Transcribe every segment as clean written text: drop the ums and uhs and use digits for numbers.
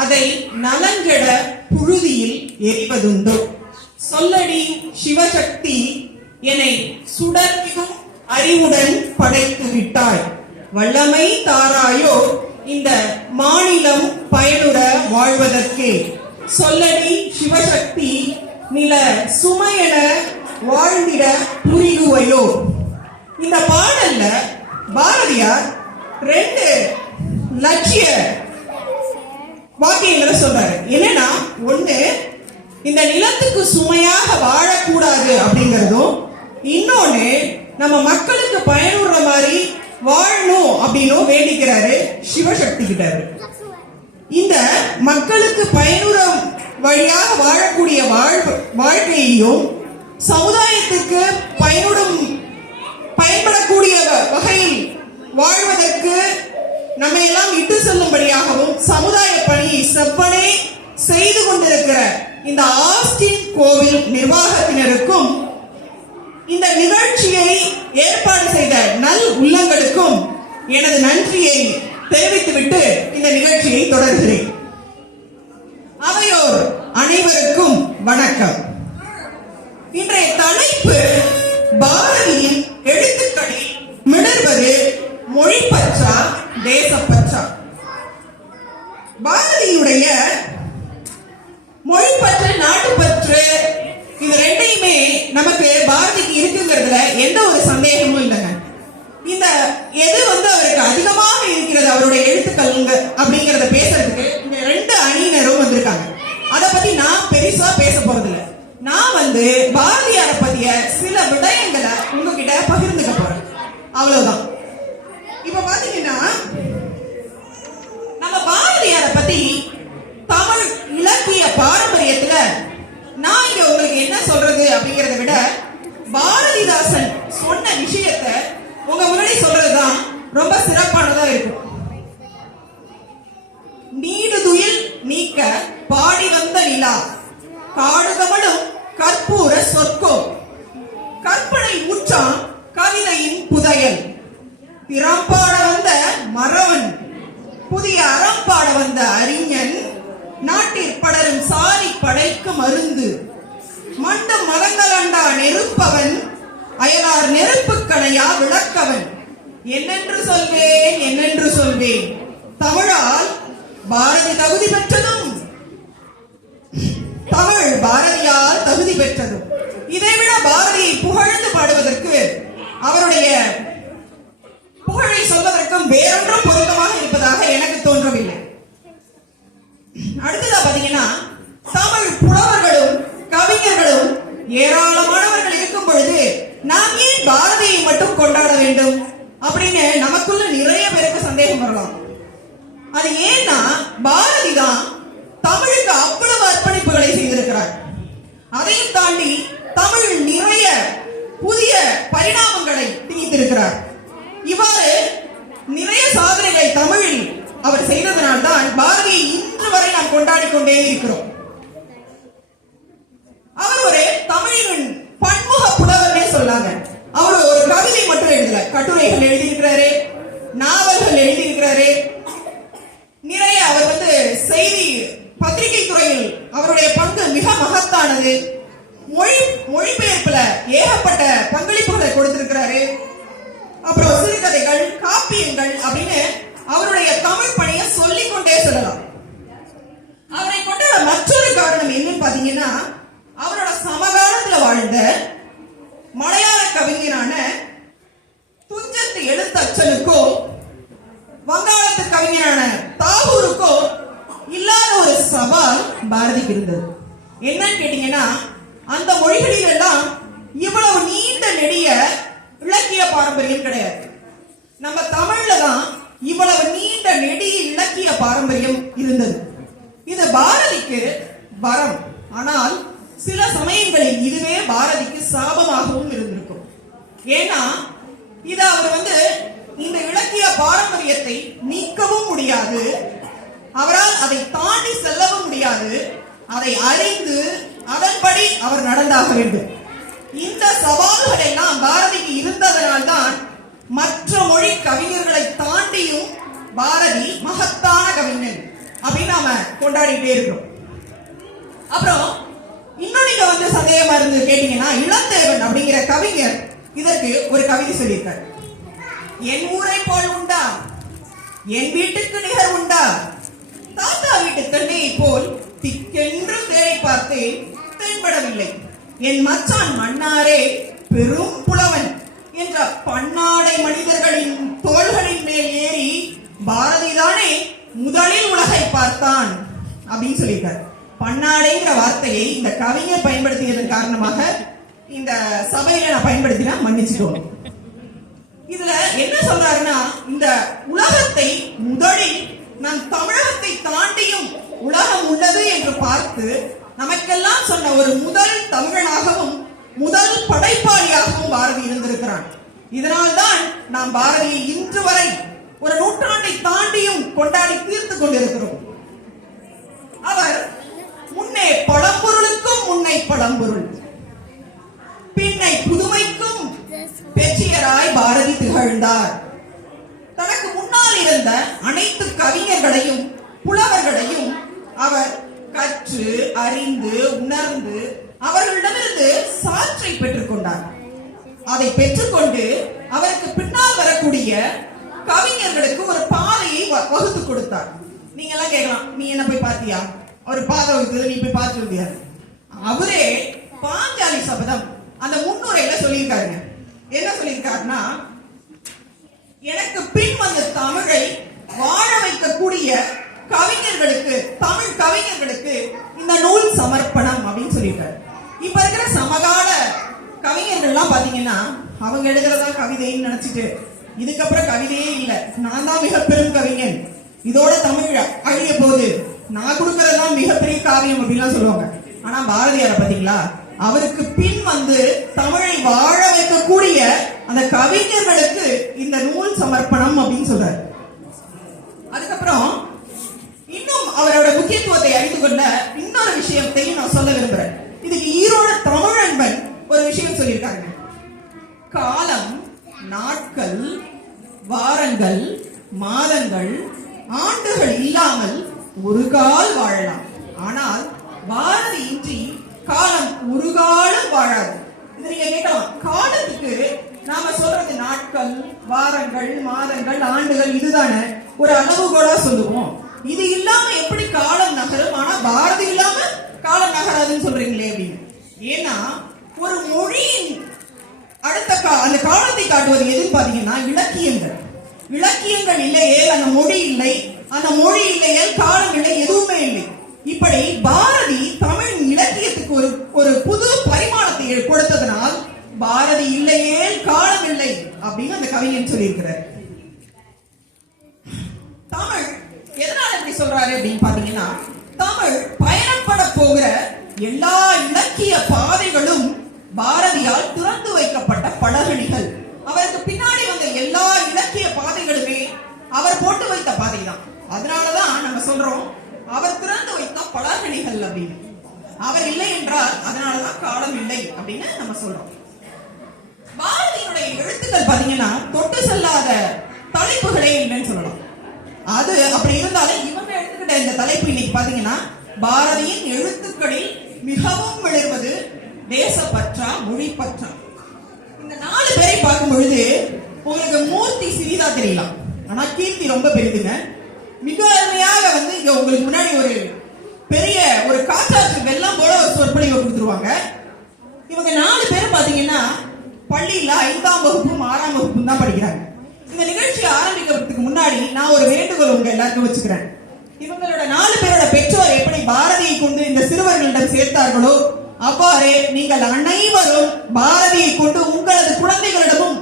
அதை நலங்கெட புழுதியில் எரிவதுண்டு. சொல்லடி சிவசக்தி, என்னை சுடர்மிகும் அறிவுடன் படைத்து விட்டாய். வல்லமை தாராயோ இந்த மாநிலம் பயனுற வாழ்வதற்கே. சொல்லடி சிவசக்தி, நில சுமையென வாழ்ந்திட புரிகுவையோ. இந்த பாடல்ல பாரதியார் 2 லட்சிய வாக்கியங்களை சொல்றாரு. என்னன்னா, ஒண்ணு, இந்த நிலத்துக்கு சுமையாக வாழக்கூடாது அப்படிங்கறதும், இன்னொன்னு நம்ம மக்களுக்கு பயனுற மாதிரி வாழணும் அப்படின்னு வேண்டிக்கிறாரு சிவசக்தி கிட்ட. இந்த மக்களுக்கு பயனுற வழியாக வாழக்கூடிய வாழ்க்கையையும் சமுதாயத்துக்கு பயன்படக்கூடிய வகையில் வாழ்வதற்கு நம்ம எல்லாம் இட்டு செல்லும்படியாகவும் சமுதாய பணியை செவ்வனே செய்து கொண்டிருக்கிற இந்த ஆஸ்டின் கோவில் நிர்வாகத்தினருக்கும் இந்த நிகழ்ச்சியை ஏற்பாடு செய்த நல் உள்ளங்களுக்கும் எனது நன்றியை தெரிவித்துவிட்டு இந்த நிகழ்ச்சியை தொடர்கிறேன். அவையோர் அனைவருக்கும் வணக்கம். இன்றைய தலைப்பு பாரதியின் எழுத்துக்களில் மிளர்வது மொழிப்பற்றா தேசப்பற்றா. பாரதியுடைய மொழிப்பற்று நாட்டுப்பற்று இது ரெண்டையுமே நமக்கு பாரதிக்கு இருக்குங்கிறதுல எந்த ஒரு சந்தேகமும் இல்லைங்க. இந்த எது அவருக்கு அதிகமாக இருக்கிறது அவருடைய எழுத்துக்கள் அப்படிங்கறத பேசுறதுக்கு இந்த 2 அணியினரும் வந்திருக்காங்க. அத பத்தி நான் பெருசா பேச போறதில்லை. நான் பாரதியாரை பத்திய சில விடயங்களை உங்ககிட்ட பகிர்ந்துக்க போறேன், அவ்வளவுதான். இப்ப பாத்தீங்கன்னா, நம்ம பாரதியாரை பத்தி தமிழ் இலக்கிய பாரம்பரியத்துல நான் இங்க உங்களுக்கு என்ன சொல்றது அப்படிங்கறத விட பாரதிதாசன் சொன்ன விஷயத்தை உங்க முன்னாடி சொல்றதுதான் ரொம்ப சிறப்பானதா இருக்கும். நீடுதுயில் நீக்க பாடி வந்த நிலா, காடுகமலும் கற்பூர சொற்கோ, கற்பனை உற்றான் கவிதையின் புதையல், திறம்பாட வந்த மறவன், புதிய அறம்பாட வந்த அறிஞன், நாட்டிற் படரும் சாரி படைக்கு மருந்து, மண்டம் மலங்களண்டா நெருப்பவன், அயலார் நெருப்பு கணையா விளக்கவன், என்னென்று சொல்வேன் என்னென்று சொல்வேன், தமிழால் பாரதி தகுதி பெற்றதும் தமிழ் பாரதியால் தகுதி பெற்றதும். இதைவிட பாரதியை புகழ்ந்து பாடுவதற்கு, அவருடைய புகழை சொல்வதற்கும் வேறொன்றும் பொருத்தமாக இருப்பதாக எனக்கு தோன்றவில்லை. அடுத்ததா பாத்தீங்கன்னா, தமிழ் புலவர்களும் கவிஞர்களும் ஏராளமானவர்கள் இருக்கும் பொழுது நாம் ஏன் பாரதியை மட்டும் கொண்டாட வேண்டும் அப்படின்னு நமக்குள்ள நிறைய பேருக்கு சந்தேகம் வரலாம். அது ஏன்னா, பாரதி தான் தமிழுக்கு அவ்வளவு அர்ப்பணிப்புகளை செய்திருக்கிறார். அதையும் தாண்டி தமிழ் நிறைய புதிய பரிணாமங்களை திணித்திருக்கிறார். இவ்வாறு நிறைய சாதனைகளை தமிழில் அவர் செய்ததனால்தான் பாரதியை இன்று வரை நாம் கொண்டாடி கொண்டே இருக்கிறோம். அவர் ஒரு தமிழின் பன்முக புலவர்னே சொல்லாங்க. அவர் ஒரு கவிதை மட்டும் எழுதல, கட்டுரைகள் எழுதியிருக்கிறாரு, நாவல்கள் எழுதியிருக்கிறாரு. நிறைய அவர் செய்தி பத்திரிகை துறையில் அவருடைய பங்கு மிக மகத்தானது. மொழிபெயர்ப்புல ஏகப்பட்ட பங்களிப்புகளை கொடுத்திருக்கிறாரு. அப்புறம் சிறுகதைகள், காப்பியங்கள் அப்படின்னு அவருடைய தமிழ் பணியை சொல்லிக் கொண்டே சொல்லலாம். அவரை கொண்ட மற்றொரு காரணம் என்னன்னு பாத்தீங்கன்னா, அவரோட சமகாலத்துல வாழ்ந்த மலையாள கவிஞரான துஞ்சத்து எழுத்தச்சனுக்கோ வங்காளத்து கவிஞரான தாகூருக்கோ இல்லாத ஒரு சவால் பாரதிக்கு இருந்தது. என்னன்னு கேட்டீங்கன்னா, அந்த மொழிகளில் எல்லாம் இவ்வளவு நீண்ட நெடிய இலக்கிய பாரம்பரியம் கிடையாது. நம்ம தமிழ்ல தான் இவ்வளவு நீண்ட நெடிய இலக்கிய பாரம்பரியம் இருந்தது. இது பாரதிக்கு வரம். ஆனால் சில சமயங்களில் இதுவே பாரதிக்கு சாபமாகவும் இருந்திருக்கும். ஏன்னா, இத அவர் இந்த இலக்கிய பாரம்பரியத்தை நீக்கவும் முடியாது, அவரால் அதை தாண்டி செல்லவும் முடியாது. அதை அறிந்து அதன்படி அவர் நடந்தாக வேண்டும். இந்த சவால்கள் எல்லாம் பாரதிக்கு இருந்ததனால்தான் மற்ற மொழி கவிஞர்களை தாண்டியும் பாரதி மகத்தான கவிஞன். அப்ப நாம கொண்டாடிட்டே இருக்கிறோம். அப்புறம் இன்னும் நீங்க வந்து சந்தேகமா இருந்து கேட்டீங்கன்னா, இளந்தேவன் அப்படிங்கிற கவிஞர் இதற்கு ஒரு கவிதை சொல்லியிருக்கார். என் ஊரை போல் உண்டா, என் வீட்டுக்கு நிகர் உண்டா, தாத்தா வீட்டு தண்ணியை போல் திக்கென்று தேடி பார்த்தேன், தென்படவில்லை. என் மச்சான் மன்னாரே பெரும் புலவன் என்ற பன்னாடை மனிதர்களின் தோள்களின் மேல் ஏறி பாரதிதானே முதலில் உலகை பார்த்தான் அப்படின்னு சொல்லியிருக்காரு. பன்னாடைங்கிற வார்த்தையை இந்த கவிஞர் பயன்படுத்தியதன் காரணமாக இந்த சபையில நான் பயன்படுத்தினா மன்னிச்சுக்கோங்க. இதுல என்ன சொல்றாருன்னா, இந்த உலகத்தை முதலில் நம் தமிழகத்தை தாண்டியும் உலகம் உள்ளது என்று பார்த்து நமக்கெல்லாம் சொன்ன ஒரு முதல் தமிழனாகவும் முதல் படைப்பாளியாகவும் பாரதி இருந்திருக்கிறான். இதனால்தான் நாம் பாரதியை இன்று வரை ஒரு நூற்றாண்டை தாண்டியும் கொண்டாடி தீர்த்து கொண்டிருக்கிறோம். அவர் முன்னே பழம்பொருளுக்கும் முன்னை பழம்பொருள், பின்னை புதுமைக்கும் பெற்றியராய் பாரதி திகழ்ந்தார். தனக்கு முன்னால் இருந்த அனைத்து கவிஞர்களையும் புலவர்களையும் அவர் கற்று அறிந்து உணர்ந்து அவர்களிடமிருந்து சாற்றை பெற்றுக் கொண்டார். அதை பெற்றுக்கொண்டு அவருக்கு பின்னால் வரக்கூடிய கவிஞர்களுக்கு ஒரு பாதையை வகுத்து கொடுத்தார். நீங்க எல்லாம் கேட்கலாம், நீ என்ன போய் பார்த்தியா? ஒரு பாதை வகுத்து நீ போய் பார்த்து முடியாது. அவரே பாஞ்சாலி சபதம் அந்த முன்னுரையில சொல்லியிருக்காருங்க. என்ன சொல்லியிருக்காருன்னா, எனக்கு பின் வந்த தமிழை வாழ வைக்கக்கூடிய கவிஞர்களுக்கு, தமிழ் கவிஞர்களுக்கு இந்த நூல் சமர்ப்பணம் அப்படின்னு சொல்லியிருக்காரு. இப்ப இருக்கிற சமகால கவிஞர்கள்லாம் பாத்தீங்கன்னா, அவங்க எழுதுறதா கவிதைன்னு நினைச்சிட்டு இதுக்கப்புறம் கவிதையே இல்ல, நான் தான் மிக பெரும் கவிஞன், இதோட தமிழ் அழிய போது, நான் கொடுக்கறதுதான் மிகப்பெரிய காவியம் அப்படின்லாம் சொல்லுவாங்க. ஆனா பாரதியார பாத்தீங்களா, அவருக்கு பின் வந்து தமிழை வாழ வைக்கக்கூடிய அந்த கவிஞர்களுக்கு இந்த நூல் சமர்ப்பணம் அப்படின்னு சொல்றாரு. அதுக்கப்புறம் இன்னும் அவரோட முக்கியத்துவத்தை அறிந்து கொண்ட இன்னொரு விஷயத்தையும் நான் சொல்ல விரும்புறேன். இதுக்கு ஈரோடு தமிழன்பன் ஒரு விஷயம் சொல்லியிருக்காங்க. காலம், நாட்கள், வாரங்கள், மாதங்கள், ஆண்டுகள் இல்லாமல் ஒரு கால் வாழலாம். ஆனால் பாரதி இன்றி காலம் ஒரு காலம் வாழாது. இது நீங்க கேட்கலாம், காலத்துக்கு நாம சொல்றது நாட்கள், வாரங்கள், மாதங்கள், ஆண்டுகள் இதுதானே ஒரு அளவுகோலா சொல்லுவோம். இது இல்லாம எப்படி காலம் நகரும்? ஆனா பாரதி இல்லாம காலம் நகராதுன்னு சொல்றீங்களே அப்படின்னு. ஏன்னா ஒரு மொழியின் அடுத்த அந்த காலத்தை காட்டுவது எதுன்னு பாத்தீங்கன்னா இலக்கியங்கள். இலக்கியங்கள் இல்லையே அந்த மொழி இல்லை, அந்த மொழி இல்லையே காலம் இல்லை, எதுவுமே இல்லை. இப்படி பாரதி தமிழ் இலக்கியத்துக்கு ஒரு புது பரிமாணத்தை கொடுத்ததனால் பாரதி இல்லையே காலம் இல்லை அப்படின்னு அந்த கவிஞன் சொல்லியிருக்கிறார். தமிழ் எதனால இப்படி சொல்றாரு அப்படின்னு பாத்தீங்கன்னா, தமிழ் பயணப்பட போகிற எல்லா இலக்கிய பாதைகளும் பாரதியால் திறந்து வைக்கப்பட்ட படகுகள். அவருக்கு பின்னாடி வந்த எல்லா இலக்கிய பாதைகளுமே அவர் போட்டு வைத்த பாதை தான். அதனாலதான் நம்ம சொல்றோம் அவர் திறந்து வைத்த படகுகள் அப்படின்னு. அவர் இல்லை என்றால் அதனாலதான் காலம் இல்லை அப்படின்னு நம்ம சொல்றோம். பாரதியினுடைய எழுத்துக்கள் பாத்தீங்கன்னா தொட்டு செல்லாத தலைப்புகளே இல்லைன்னு சொல்லலாம். அது அப்படி இருந்தாலும் இவங்க எடுத்துக்கிட்ட இந்த தலைப்பு இன்னைக்கு பாத்தீங்கன்னா, பாரதியின் எழுத்துக்களில் மிகவும் விளைவது தேசப்பற்றா, மொழி பற்றா. இந்த 4 பேரை பார்க்கும் பொழுது உங்களுக்கு மூர்த்தி சிறிதா தெரியலாம், ஆனா கீர்த்தி ரொம்ப பெரிதுங்க. மிக அருமையாக வந்து இங்க உங்களுக்கு முன்னாடி ஒரு பெரிய ஒரு காற்றாற்று வெள்ளம் போல ஒரு சொற்பொழிவை கொடுத்துருவாங்க. இவங்க 4 பேரும் பாத்தீங்கன்னா பள்ளியில 5ஆம் வகுப்பும் 6ஆம் வகுப்பும் தான் படிக்கிறாங்க. இந்த நிகழ்ச்சி ஆரம்பிக்கிறதுக்கு முன்னாடி நான் ஒரு வேண்டுகோள் உங்க எல்லாருக்கும் வச்சுக்கிறேன். இவங்களோட 4 பேரோட பெற்றோர் எப்படி பாரதியை கொண்டு இந்த சிறுவர்களிடம் சேர்த்தார்களோ அவ்வாறே நீங்கள் அனைவரும் பாரதியை கொண்டு உங்களது குழந்தைகளிடமும்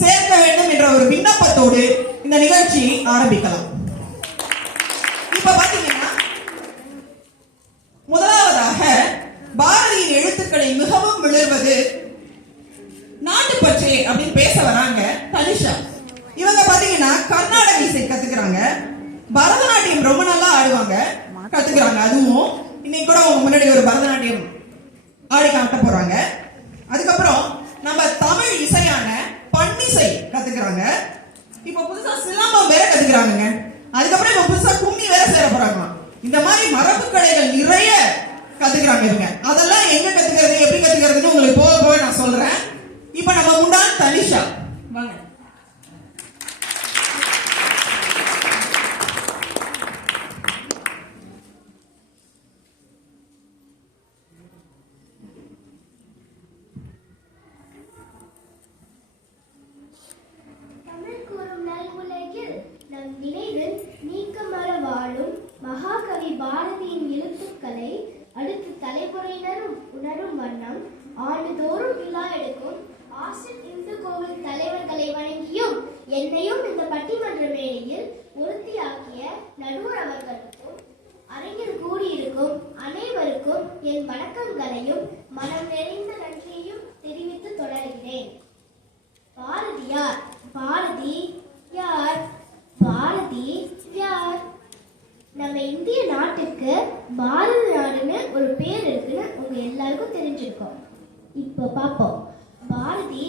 சேர்க்க வேண்டும் என்ற ஒரு விண்ணப்பத்தோடு இந்த நிகழ்ச்சி ஆரம்பிக்கலாம். இப்ப பாத்தீங்கன்னா முதலாவதாக பாரதியின் எழுத்துக்களில் மிகவும் விழுவது நாட்டுப்பற்று அப்படின்னு பேச வராங்க தனிஷா. இவங்க பாத்தீங்கன்னா கர்நாடக இசை கத்துக்கிறாங்க, பரதநாட்டியம் ரொம்ப நல்லா ஆடுவாங்க, கத்துக்கிறாங்க. அதுவும் இன்னைக்கு கூட உங்க முன்னாடி ஒரு பரதநாட்டியம் ஆடி காட்ட போறாங்க. அதுக்கப்புறம் நம்ம தமிழ் இசையான பன்னிசை கத்துக்கிறாங்க. இப்ப புதுசா சிலம்பம் வேற கத்துக்கிறாங்க. அதுக்கப்புறம் இப்ப புதுசா கும்மி வேற சேர போறாங்க. இந்த மாதிரி மரபு கலைகள் நிறைய கத்துக்கிறாங்க இவங்க. அதெல்லாம் எங்க கத்துக்கிறது, எப்படி கத்துக்கிறதுன்னு உங்களுக்கு போக போக நான் சொல்றேன். இப்ப நம்ம முன்னாள் தனிஷா வாங்க. மகாகவி பாரதியின் எழுத்துக்களை அடுத்த தலைமுறையினரும் உணரும் வண்ணம் ஆண்டுதோறும் விழா எடுக்கும் ஆசிட் இந்து கோவில் தலைவர்களை வணங்கியும் என்னையும் இந்த பட்டிமன்ற மேடையில் ஒருத்தியாக்கிய நடுவர் அவர்களுக்கும் அரங்கில் கூடியிருக்கும் அனைவருக்கும் என் வணக்கங்களையும் மனம் நிறைந்த நன்றியையும் தெரிவித்து தொடர்கிறேன். பாரதியார், பாரதி யார்? பாரதி யார்? நம்ம இந்திய நாட்டுக்கு பாரத நாடுன்னு ஒரு பேர் இருக்குன்னு உங்க எல்லாருக்கும் தெரிஞ்சிருக்கோம். இப்போ பார்ப்போம், பாரதி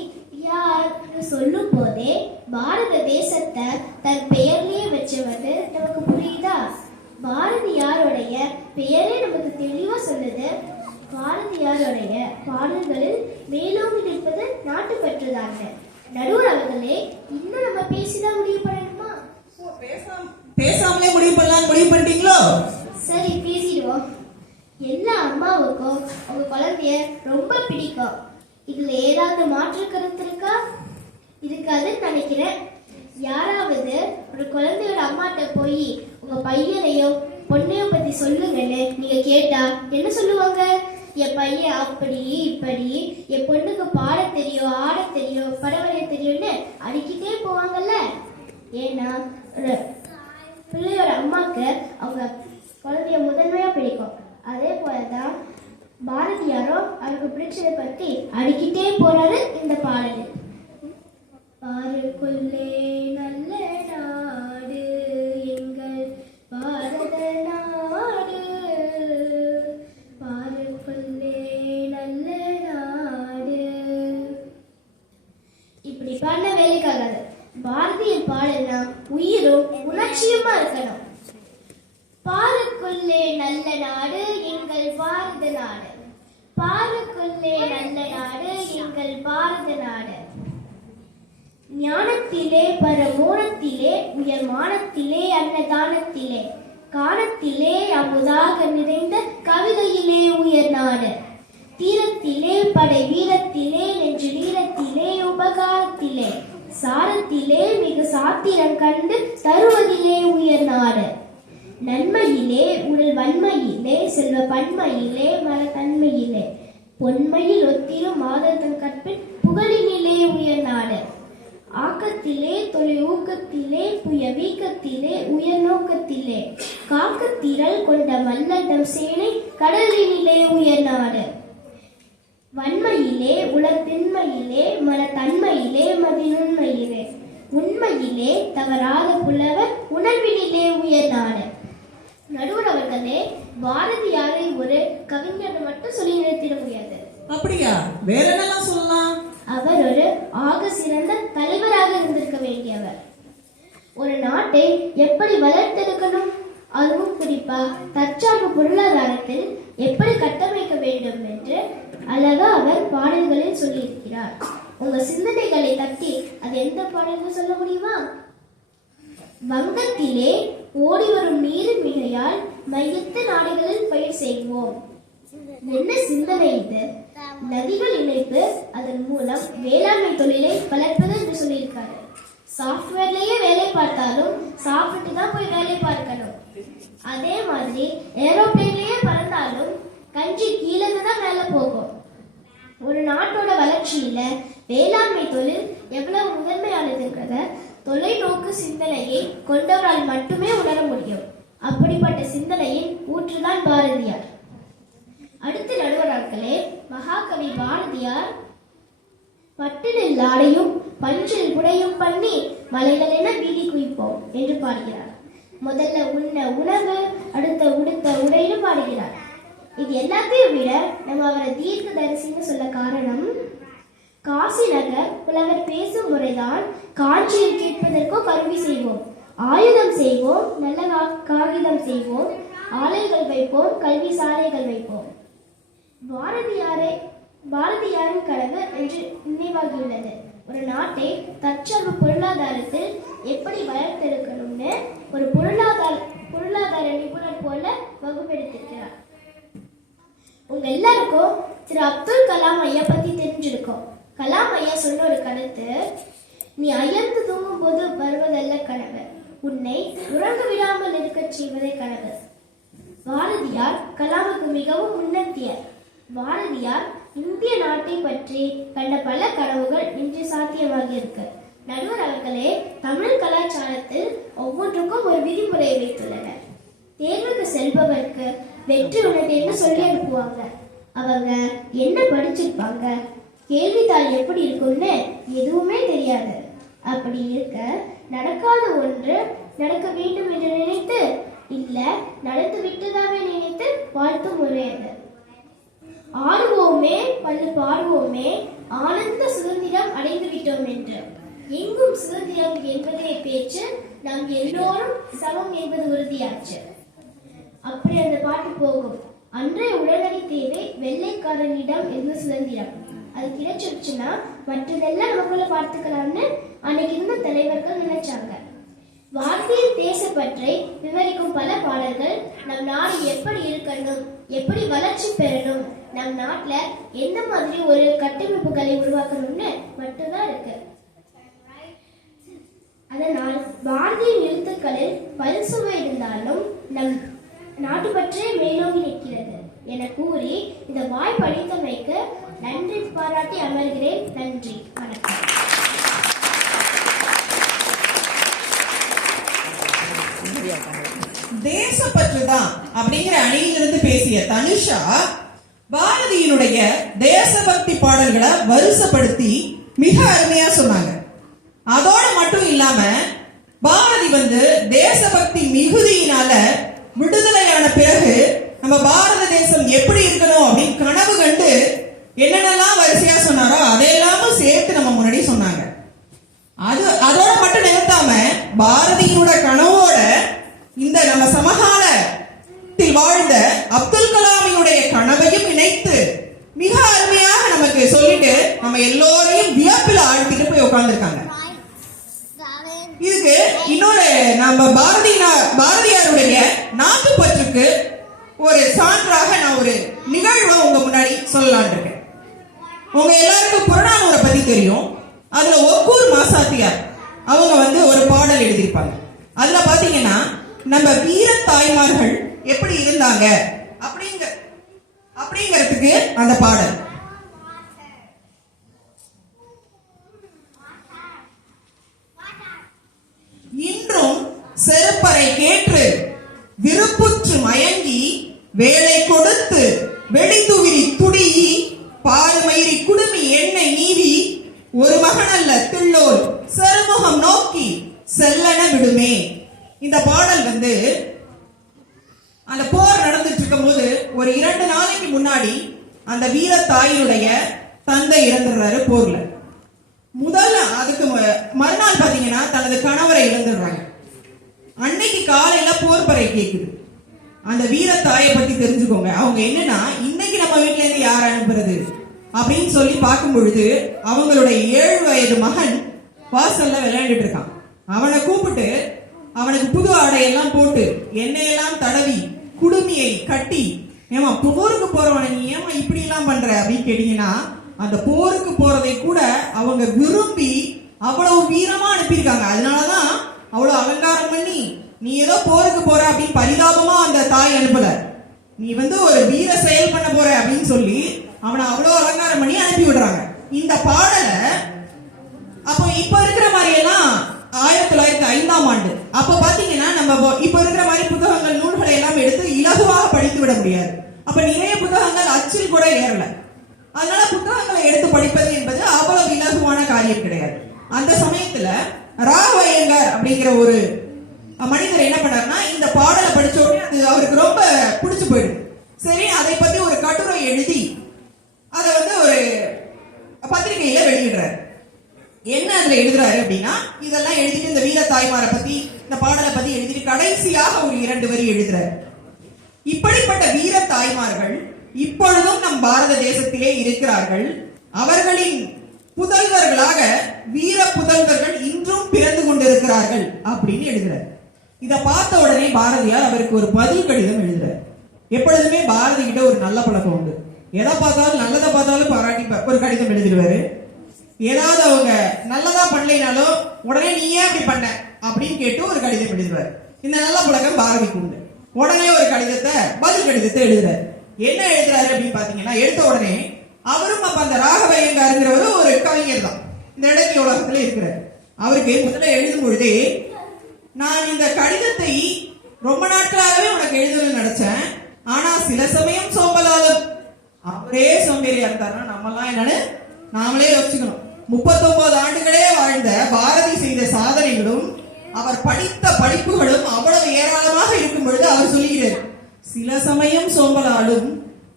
யார்னு சொல்லும் போதே பாரத தேசத்தை தன் பெயர்லயே வச்சவது நமக்கு புரியுதா? பாரதியாருடைய பெயரே நமக்கு தெளிவா சொல்லுது. பாரதியாருடைய பாடல்களில் மேலோங்கி நிற்பது நாட்டு பற்றுதாங்க. நடுவர் அவர்களே, இன்னும் நம்ம பேசிதான் முடிவு பண்ணணுமா? பேசாமலே முடிவு பண்ணலாம் முடிவு பண்ணிட்டீங்களோ? சரி, பேசிடுவோம். எல்லா அம்மாவுக்கும் உங்க குழந்தைய ரொம்ப பிடிக்கும். இதுல ஏதாவது மாற்று கருத்து இருக்கா? இருக்காதுன்னு நினைக்கிறேன். யாராவது ஒரு குழந்தையோட அம்மாட்ட போய் உங்க பையனையோ பொண்ணையோ பத்தி சொல்லுங்கன்னு நீங்க கேட்டா என்ன சொல்லுவாங்க? என் பையன் அப்படி இப்படி, என் பொண்ணுக்கு பாட தெரியும், ஆட தெரியும், படம் வரைய தெரியும்னு அடிக்கிட்டே போவாங்கல்ல. ஏன்னா பிள்ளையோட அம்மாக்கு அவங்க குழந்தைய முதன்மையா பிடிக்கும். அதே போலதான் பாரதியாரும் அவருக்கு பிடிச்சதை பத்தி அடிக்கிட்டே போறாரு இந்த பாடல். பாருக்குள்ளே நல்ல நாடு எங்கள் பாரத நாடு, பாருக்குள்ளே நல்ல நாடு. இப்படி பாடின வேலைக்காகாது. பாரதியின் பாடல்னா உயிரும் உணர்ச்சியுமா இருக்கணும். பாருக்குள்ளே நல்ல நாடு எங்கள் பாரத நாடு, பாருக்குள்ளே நல்ல நாடு எங்கள் பாரத நாடு. ஞானத்திலே பரமோணத்திலே உயர் மானத்திலே அன்னதானத்திலே காணத்திலே அமுதாக நிறைந்த கவிதையிலே உயர் நாடு. தீரத்திலே படை வீரத்திலே நெஞ்சு வீரத்திலே உபகாரத்திலே சாரத்திலே மிக சாத்திரம் கண்டு தருவதிலே உயர் நாடு. நன்மையிலே உடல் வன்மையிலே செல்வ பன்மையிலே மனத்தன்மையிலே பொன்மையில் ஒத்திரும் மாதத்தன் கற்பின் புகழினிலே உயர் நாடு. ஆக்கத்திலே தொழில் ஊக்கத்திலே புய வீக்கத்திலே உயர் நோக்கத்திலே காக்கத்திரள் கொண்ட மல்லடம் சேனை கடலினிலே உயர் நாடு. வன்மையிலே உலத்தின்மையிலே மனத்தன்மையிலே மதிநுண்மையிலே உண்மையிலே தவறாத புலவர் உணர்வினிலே உயர் நாடு. நடுவர் அவர்களே, பாரதியாரை ஒரு கவிஞர் மட்டும் சொல்லி நிறுத்திட முடியாது. அப்படியா? வேற என்னெல்லாம் சொல்லலாம்? அவர் ஒரு ஆக சிறந்த தலைவராக இருந்திருக்க வேண்டியவர். ஒரு நாட்டை எப்படி வளர்த்தெடுக்கணும், அதுவும் குறிப்பா தற்சார்பு பொருளாதாரத்தில் எப்படி கட்டமைக்க வேண்டும் என்று அழகா அவர் பாடல்களில் சொல்லியிருக்கிறார். உங்க சிந்தனைகளை தட்டி அது எந்த பாடல்கள் சொல்ல முடியுமா? வங்கத்திலே ஓடி வரும் நீரின் மிகையால் மையத்து நாடுகளில் பயிர் செய்வோம். என்ன சிந்தனை இது? நதிகள் இணைப்பு, அதன் மூலம் வேளாண்மை தொழிலை வளர்ப்பது என்று சொல்லியிருக்காரு. சாஃப்ட்வேர்லயே வேலை பார்த்தாலும் சாப்பிட்டு தான் போய் வேலை பார்க்கணும். அதே மாதிரி ஏரோப்ளேன்லயே பறந்தாலும் கஞ்சி கீழே தான் மேலே போகும். ஒரு நாட்டோட வளர்ச்சியில வேளாண்மை தொழில் எவ்வளவு முதன்மையானதுன்றத தொலைநோக்கு சிந்தனையை கொண்டவரால் மட்டுமே உணர முடியும். அப்படிப்பட்ட சிந்தனையின் ஊற்றுதான் பாரதியார். அடுத்த நடுவரார்களே, மகாகவி பாரதியார் பட்டினில் ஆடையும் பஞ்சில் உடையும் பண்ணி மலைகளென வீதி குவிப்போம் என்று பாடுகிறார். முதல்ல உண்ண உணவு, அடுத்த உடுத்த உடைன்னு பாடுகிறார். இது எல்லாத்தையும் விட நம்ம அவரை தீர்க்க தரிசின்னு சொல்ல காரணம், காசி நகர் புலவர் பேசும் முறைதான் காட்சியில் கேட்பதற்கோ கருவி செய்வோம், ஆயுதம் செய்வோம், நல்ல காகிதம் செய்வோம், ஆலைகள் வைப்போம், கல்வி சாலைகள் வைப்போம். பாரதியாரின் கனவு என்று நினைவாகியுள்ளது. ஒரு நாட்டை தற்சார்பு பொருளாதாரத்தில் எப்படி வளர்த்தெடுக்கணும்னு ஒரு பொருளாதார நிபுணர் போல வகுப்பெடுத்திருக்கிறார். உங்க எல்லாருக்கும் திரு அப்துல் கலாம் ஐயா பத்தி தெரிஞ்சிருக்கும். கலாம் ஐயா சொன்ன ஒரு கருத்து, நீ அயர்ந்து தூங்கும் போது வருவதல்ல கனவு, உன்னை உறங்க விடாமல் இருக்கச் செய்வதே கனவு. பாரதியார் கலாமுக்கு மிகவும் முன்னத்தியர். பாரதியார் இந்திய நாட்டை பற்றி கண்ட பல கனவுகள் இன்று சாத்தியமாகி இருக்கு. நடுவர் அவர்களே, தமிழ் கலாச்சாரத்தில் ஒவ்வொன்றுக்கும் ஒரு விதிமுறையை வைத்துள்ளனர். தேர்வுக்கு செல்பவருக்கு வெற்றி உனக்கு சொல்லி அனுப்புவாங்க. அவங்க என்ன படிச்சிருப்பாங்க, கேள்வித்தாள் எப்படி இருக்கும்னு எதுவுமே தெரியாது. அப்படி இருக்க நடக்காத ஒன்று நடக்க வேண்டும் என்று நினைத்து, இல்ல நடந்து விட்டதாவே நினைத்து வாழ்த்தும் முறை அது. ஆடுவோமே பள்ளு பாடுவோமே ஆனந்த சுதந்திரம் அடைந்து விட்டோம் என்று. எங்கும் சுதந்திரம் என்பதே பேச்சு, நாம் எல்லோரும் சமம் என்பது உறுதியாச்சு. அப்படி அந்த பாட்டு போகும். அன்றைய உடனடி தேவை வெள்ளைக்காரனிடம் இருந்த சுதந்திரம். அது கிடைச்சிருச்சுன்னா மற்றதெல்லாம் நமக்குள்ள பார்த்துக்கலாம்னு அன்னைக்கு இருந்த தலைவர்கள் நினைச்சாங்க. பாரதிய தேசப்பற்றை விவரிக்கும் பல பாடல்கள் நம் நாடு எப்படி இருக்கணும், எப்படி வளர்ச்சி பெறணும், நம் நாட்டுல எந்த மாதிரி ஒரு கட்டமைப்புகளை உருவாக்கணும்னு மட்டும்தான் இருக்கு. அதனால் பாரதியின் எழுத்துக்களில் பல்சுவை இருந்தாலும் நம் நாட்டு பற்றே மேலோங்கி நிற்கிறது என கூறி இந்த வாய்ப்பு அளித்தமைக்கு நன்றி பாராட்டி அமர்கிறேன். நன்றி, வணக்கம். தேசப்பற்றுதான் அப்படிங்கிற அணியிலிருந்து பேசிய தனுஷா பாரதியினுடைய தேசபக்தி பாடல்களை வரிசைப்படுத்தி மிக அருமையா சொன்னாங்க. அதோட மட்டும் இல்லாம பாரதி தேசபக்தி மிகுதியினால விடுதலையான பிறகு நம்ம பாரத தேசம் எப்படி இருக்கணும் அப்படின்னு கனவு கண்டு என்னென்னலாம் வரிசையா சொன்னாரோ அதையெல்லாமும் சேர்த்து நம்ம முன்னாடி சொன்னாங்க. அதோட மட்டும் நிறுத்தாம பாரதியோட கனவோட இந்த நம்ம சமகாலத்தில் வாழ்ந்த அப்துல் கலாமினுடைய கனவையும் இணைத்து மிக அருமையாக நமக்கு சொல்லிட்டு நம்ம எல்லோரையும் வியப்பில் ஆழ்த்திட்டு போய் உட்கார்ந்துருக்காங்க. இதுக்கு இன்னொரு நம்ம பாரதியாருடைய நாட்டுப்பற்றுக்கு ஒரு சான்றாக நான் ஒரு நிகழ்வை உங்க முன்னாடி சொல்லலான் இருக்கேன். உங்க எல்லாருக்கும் புறநானூரை பத்தி தெரியும். அதுல ஒக்கூர் மாசாத்தியார் அவங்க ஒரு பாடல் எழுதியிருப்பாங்க. அதுல பாத்தீங்கன்னா நம்ம வீர தாய்மார்கள் எப்படி இருந்தாங்க அப்படிங்கிறதுக்கு அந்த பாடல். இன்றும் செருப்பறை கேற்று விருப்புற்று மயங்கி வேலை கொடுத்து வெடிதுவிரி துடியி பாலுமயிரி குடுமி எண்ணெய் நீவி ஒரு மகனல்ல தில்லோல் செருமுகம் நோக்கி செல்லன விடுமே. இந்த பாடல் அந்த போர் நடந்துட்டு இருக்கும் போது ஒரு 2 நாளைக்கு முன்னாடி அந்த வீர தாயினுடைய தந்தை இறந்துடுறாரு போர்ல. அதுக்கு மறுநாள் பாத்தீங்கன்னா தனது கணவரை இழந்துடுறாங்க. அன்னைக்கு காலையில போர் பறை கேக்குது. அந்த வீர தாயை பத்தி தெரிஞ்சுக்கோங்க. அவங்க என்னன்னா, இன்னைக்கு நம்ம வீட்டுல இருந்து யார் அனுப்புறது அப்படின்னு சொல்லி பார்க்கும் பொழுது அவங்களுடைய 7 வயது மகன் வாசல்ல விளையாண்டுட்டு இருக்கான். அவனை கூப்பிட்டு அவனுக்கு புது ஆடையெல்லாம் போட்டு எண்ணெயெல்லாம் தடவி குடுமியை கட்டி, ஏமா போருக்கு போறவனை நீ ஏமா இப்படி எல்லாம் பண்ற அப்படின்னு கேட்டீங்கன்னா, அந்த போருக்கு போறதை கூட அவங்க விரும்பி அவ்வளவு வீரமா அனுப்பியிருக்காங்க. அதனாலதான் அவ்வளவு அலங்காரம் பண்ணி, நீ ஏதோ போருக்கு போற அப்படின்னு பரிதாபமா அந்த தாய் அனுப்பல, நீ ஒரு வீர செயல் பண்ண போற அப்படின்னு சொல்லி அவனை அவ்வளவு அலங்காரம் பண்ணி அனுப்பி விடுறாங்க. இந்த பாடலை அப்போ இப்ப இருக்கிற மாதிரி எல்லாம் 1905ஆம் ஆண்டு அப்ப பாத்தீங்கன்னா நம்ம இப்ப இருக்கிற மாதிரி புத்தகங்கள் நூல்களை எல்லாம் எடுத்து இலகுவாக படித்து விட முடியாது. அப்ப நிறைய புத்தகங்கள் அச்சில் கூட ஏறல. அதனால புத்தகங்களை எடுத்து படிப்பது என்பது அவ்வளவு இலகுவான காரியம் கிடையாது. அந்த சமயத்துல ராவையங்கர் அப்படிங்கிற ஒரு மனிதர் என்ன பண்ணாருன்னா, இந்த பாடலை படிச்ச உடனே அது அவருக்கு ரொம்ப பிடிச்சு போயிடுது. சரி, அதை பத்தி ஒரு கட்டுரை எழுதி அதை ஒரு பத்திரிகையில வெளியிடுறாரு. என்ன அதுல எழுதுறாரு அப்படின்னா, இதெல்லாம் எழுதிட்டு இந்த வீர தாய்மாரை பத்தி இந்த பாடலை பத்தி எழுதிட்டு கடைசியாக ஒரு 2 வரி எழுதுறாரு. இப்படிப்பட்ட வீர தாய்மார்கள் இப்பொழுதும் நம் பாரத தேசத்திலே இருக்கிறார்கள். அவர்களின் புதல்வர்களாக வீர புதல்வர்கள் இன்றும் பிறந்து கொண்டிருக்கிறார்கள் அப்படின்னு எழுதுறார். இத பார்த்த உடனே பாரதியார் அவருக்கு ஒரு பதில் கடிதம் எழுதுறார். எப்பொழுதுமே பாரதி கிட்ட ஒரு நல்ல பழக்கம் உண்டு. எதை பார்த்தாலும் நல்லதை பார்த்தாலும் பாராட்டி ஒரு கடிதம் எழுதிடுவாரு. ஏதாவது அவங்க நல்லதா பண்ணலைனாலும் உடனே நீ ஏன் அப்படி பண்ண அப்படின்னு கேட்டு ஒரு கடிதம் எழுதுவார். இந்த நல்ல பழக்கம் பாரதிக்கு உண்டு. உடனே ஒரு கடிதத்தை பதில் கடிதத்தை எழுதுறாரு. என்ன எழுதுறாரு அப்படின்னு பாத்தீங்கன்னா, எடுத்த உடனே அவரும் அப்ப அந்த ராகவையங்காருங்கிறவரு ஒரு கவிஞர் தான், இந்த இலக்கிய உலகத்துல இருக்கிறார். அவருக்கு முதல்ல எழுதும் பொழுதே நான் இந்த கடிதத்தை ரொம்ப நாட்களாகவே உனக்கு எழுதணும்னு நினைச்சேன். ஆனா சில சமயம் சோம்பலாலும், அவரே சோம்பேறியா இருந்தாருன்னா நம்மெல்லாம் என்னன்னு நாமளே யோசிக்கணும். 39 ஆண்டுகளே வாழ்ந்த பாரதி செய்த சாதனைகளும் அவர் படித்த படிப்புகளும் அவ்வளவு ஏராளமாக இருக்கும் பொழுது அவர் சொல்லுகிறார், சில சமயம் சோம்பலாலும்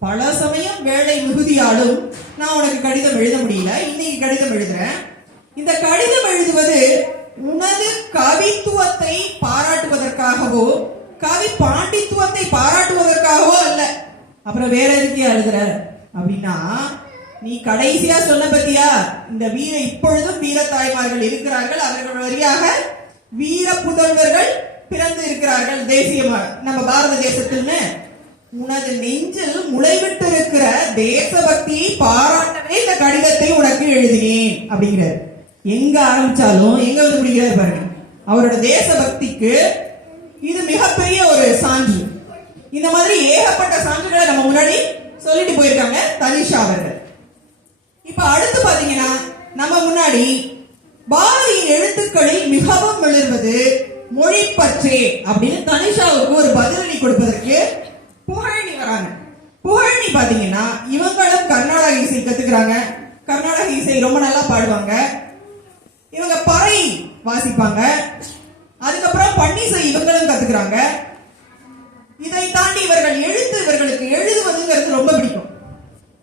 பல சமயம் வேலை மிகுதியாலும் நான் உனக்கு கடிதம் எழுத முடியல, இன்னைக்கு கடிதம் எழுதுறேன். இந்த கடிதம் எழுதுவது உனது கவித்துவத்தை பாராட்டுவதற்காகவோ கவி பாண்டித்துவத்தை பாராட்டுவதற்காகவோ அல்ல. அப்புறம் வேற எதுக்கு எழுதுற அப்படின்னா, நீ கடைசியா சொன்ன பத்தியா, இந்த வீர இப்பொழுதும் வீர தாய்மார்கள் இருக்கிறார்கள், அவர்கள் வழியாக வீர புதல்வர்கள் பிறந்து இருக்கிறார்கள் தேசியமா நம்ம பாரத தேசத்துன்னு. உனது நெஞ்சில் முளைவிட்டு இருக்கிற தேசபக்தியை பாராட்டவே இந்த கடிதத்தை உனக்கு எழுதினேன் அப்படிங்கிறார். எங்க ஆரம்பிச்சாலும் எங்க வந்து முடிகிறார் பாருங்க. அவரோட தேசபக்திக்கு இது மிகப்பெரிய ஒரு சான்று. இந்த மாதிரி ஏகப்பட்ட சான்றுகளை நம்ம முன்னாடி சொல்லிட்டு போயிருக்காங்க தனிஷா அவர்கள். இப்ப அடுத்து பாத்தீங்கன்னா, நம்ம முன்னாடி பாரதியின் எழுத்துக்களில் மிகவும் விழுவது மொழி பற்றே அப்படின்னு தனிஷாவுக்கு ஒரு பதிலடி கொடுப்பதற்கு புகழனி வராங்க. புகழனி பாத்தீங்கன்னா, இவங்களும் கர்நாடக இசை கத்துக்கிறாங்க, கர்நாடக இசை ரொம்ப நல்லா பாடுவாங்க, இவங்க பறை வாசிப்பாங்க, அதுக்கப்புறம் பன்னிசை இவங்களும் கத்துக்கிறாங்க. இதை தாண்டி இவர்களுக்கு எழுதுவதுங்கிறது ரொம்ப பிடிக்கும்.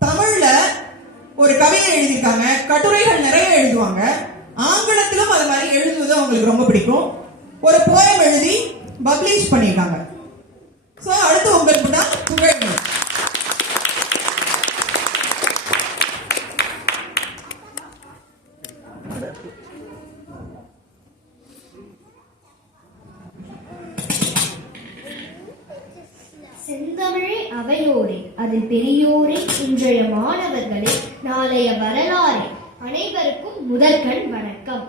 தமிழ்ல ஒரு கவிதை எழுதியிருக்காங்க, கட்டுரைகள் நிறைய எழுதுவாங்க, ஆங்கிலத்திலும் அது மாதிரி எழுதுவது அவங்களுக்கு ரொம்ப பிடிக்கும். ஒரு போயம் எழுதி பப்ளிஷ் பண்ணிருக்காங்க. சோ அடுத்து உங்களுக்கு தான் புகழ். செந்தமிழே அவையோரே, அதில் பெரியோரே, இன்றைய மாணவர்களே, நாளைய வரலாறே, அனைவருக்கும் முதற்கண் வணக்கம்.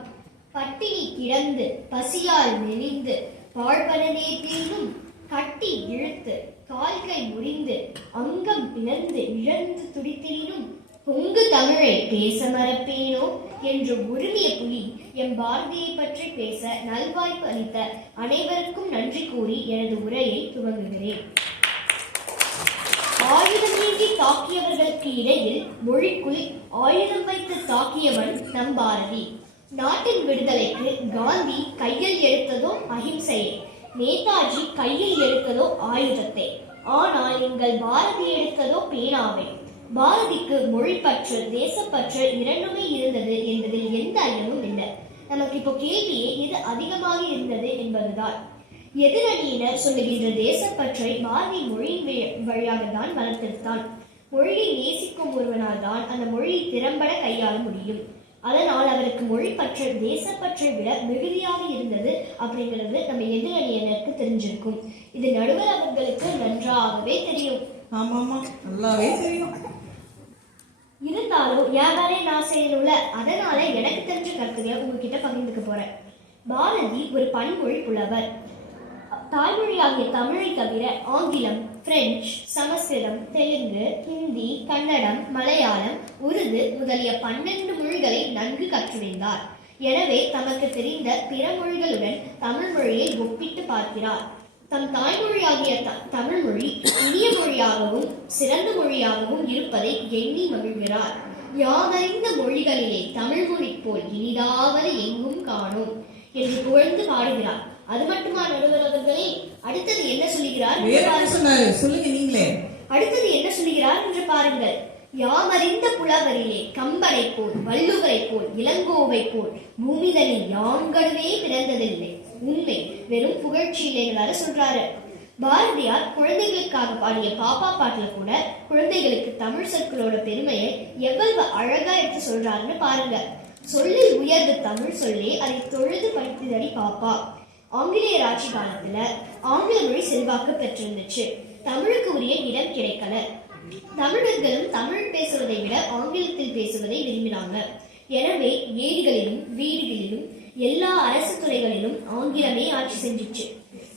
பட்டினி கிடந்து பசியால் நெளிந்து பாழ்பனே தீர்ந்தும் கட்டி இழுத்து கால்கை முறிந்து அங்கம் பிளந்து இழந்து துடித்தினும் பொங்கு தமிழை பேச மறப்பேனோ என்று உருமிய புலி எம் பாரதியை பற்றி பேச நல்வாய்ப்பு அளித்த அனைவருக்கும் நன்றி கூறி எனது உரையை துவங்குகிறேன். ஆயுதமேந்தி தாக்கியவர்களுக்கு இடையில் மொழிக்குள் ஆயுதம் வைத்து தாக்கியவன் நம் பாரதி. நாட்டின் விடுதலைக்கு காந்தி கையில் எடுத்ததோ அஹிம்சையை, நேதாஜி கையில் எடுத்ததோ ஆயுதத்தை, ஆனால் எங்கள் பாரதி எடுத்ததோ பேனாவை. பாரதிக்கு மொழிப்பற்று தேசப்பற்று இரண்டுமே இருந்தது என்பதில் எந்த ஐயமும் இல்லை. நமக்கு இப்போ கேள்வியே எது அதிகமாக இருந்தது என்பதுதான். எதிரணியினர் சொல்லுகின்ற தேசப்பற்றை பாரதி மொழியின் வழியாக தான் வளர்த்தெடுத்தான். மொழியை நேசிக்கும் ஒருவனால் தான் அந்த மொழியை திறம்பட கையாள முடியும். அதனால் அவருக்கு மொழிப்பற்று தேசப்பற்றை விட மிகுதியாக இருந்தது அப்படிங்கிறது நம்ம எதிரணியினருக்கு தெரிஞ்சிருக்கும். இது நடுவர் அவர்களுக்கு நன்றாகவே தெரியும். ஆமாமா, நல்லாவே தெரியும். இருந்தாலும் என் வேலையை நான் செய்யணும்ல, அதனால எனக்கு தெரிஞ்ச கருத்துக்களை உங்ககிட்ட பகிர்ந்துக்க போறேன். பாரதி ஒரு பன்மொழி புலவர். தாய்மொழியாகிய தமிழை தவிர ஆங்கிலம், பிரெஞ்சு, சமஸ்கிருதம், தெலுங்கு, ஹிந்தி, கன்னடம், மலையாளம், உருது முதலிய 12 மொழிகளை நன்கு கற்றறிந்தார். எனவே தமக்கு தெரிந்த பிற மொழிகளுடன் தமிழ் மொழியை ஒப்பிட்டு பார்க்கிறார். தம் தாய்மொழியாகிய தமிழ் மொழி இனிய மொழியாகவும் சிறந்த மொழியாகவும் இருப்பதை எண்ணி மகிழ்கிறார். யாவறிந்த மொழிகளிலே தமிழ் மொழி போல் இனிதாவது எங்கும் காணோம் என்று புகழ்ந்து பாடுகிறார். அது மட்டுமா நடுவர் அவர்களே, அடுத்தது என்ன சொல்லுகிறார்? சொல்லுங்க நீங்களே. அடுத்தது என்ன சொல்லுகிறார் என்று பாருங்கள். யாமறிந்த புலவரிலே கம்பனை போல், வள்ளுவரை போல், இளங்கோவை போல் பூமிதனில் யாங்கடுவே பிறந்ததில்லை. உண்மை, வெறும் புகழ்ச்சி இல்லைன்னு சொல்றாரு. பாரதியார் குழந்தைகளுக்காக பாடிய பாப்பா பாட்டுல கூட குழந்தைகளுக்கு தமிழ் சொற்களோட பெருமையை எவ்வளவு அழகா எடுத்து சொல்றாருன்னு பாருங்க. சொல்லில் உயர்வு தமிழ் சொல்லி அதை தொழுது படித்ததடி பாப்பா. ஆங்கிலேயர் ஆட்சி காலத்துல ஆங்கில மொழி செல்வாக்கு பெற்றிருந்துச்சு. தமிழுக்கு உரிய இடம் கிடைக்கல. தமிழர்களும் தமிழ் பேசுவதை விட ஆங்கிலத்தில் பேசுவதை விரும்பினாங்க. எனவே ஏடுகளிலும் வீடுகளிலும் எல்லா அரசு துறைகளிலும் ஆங்கிலமே ஆட்சி செஞ்சிச்சு.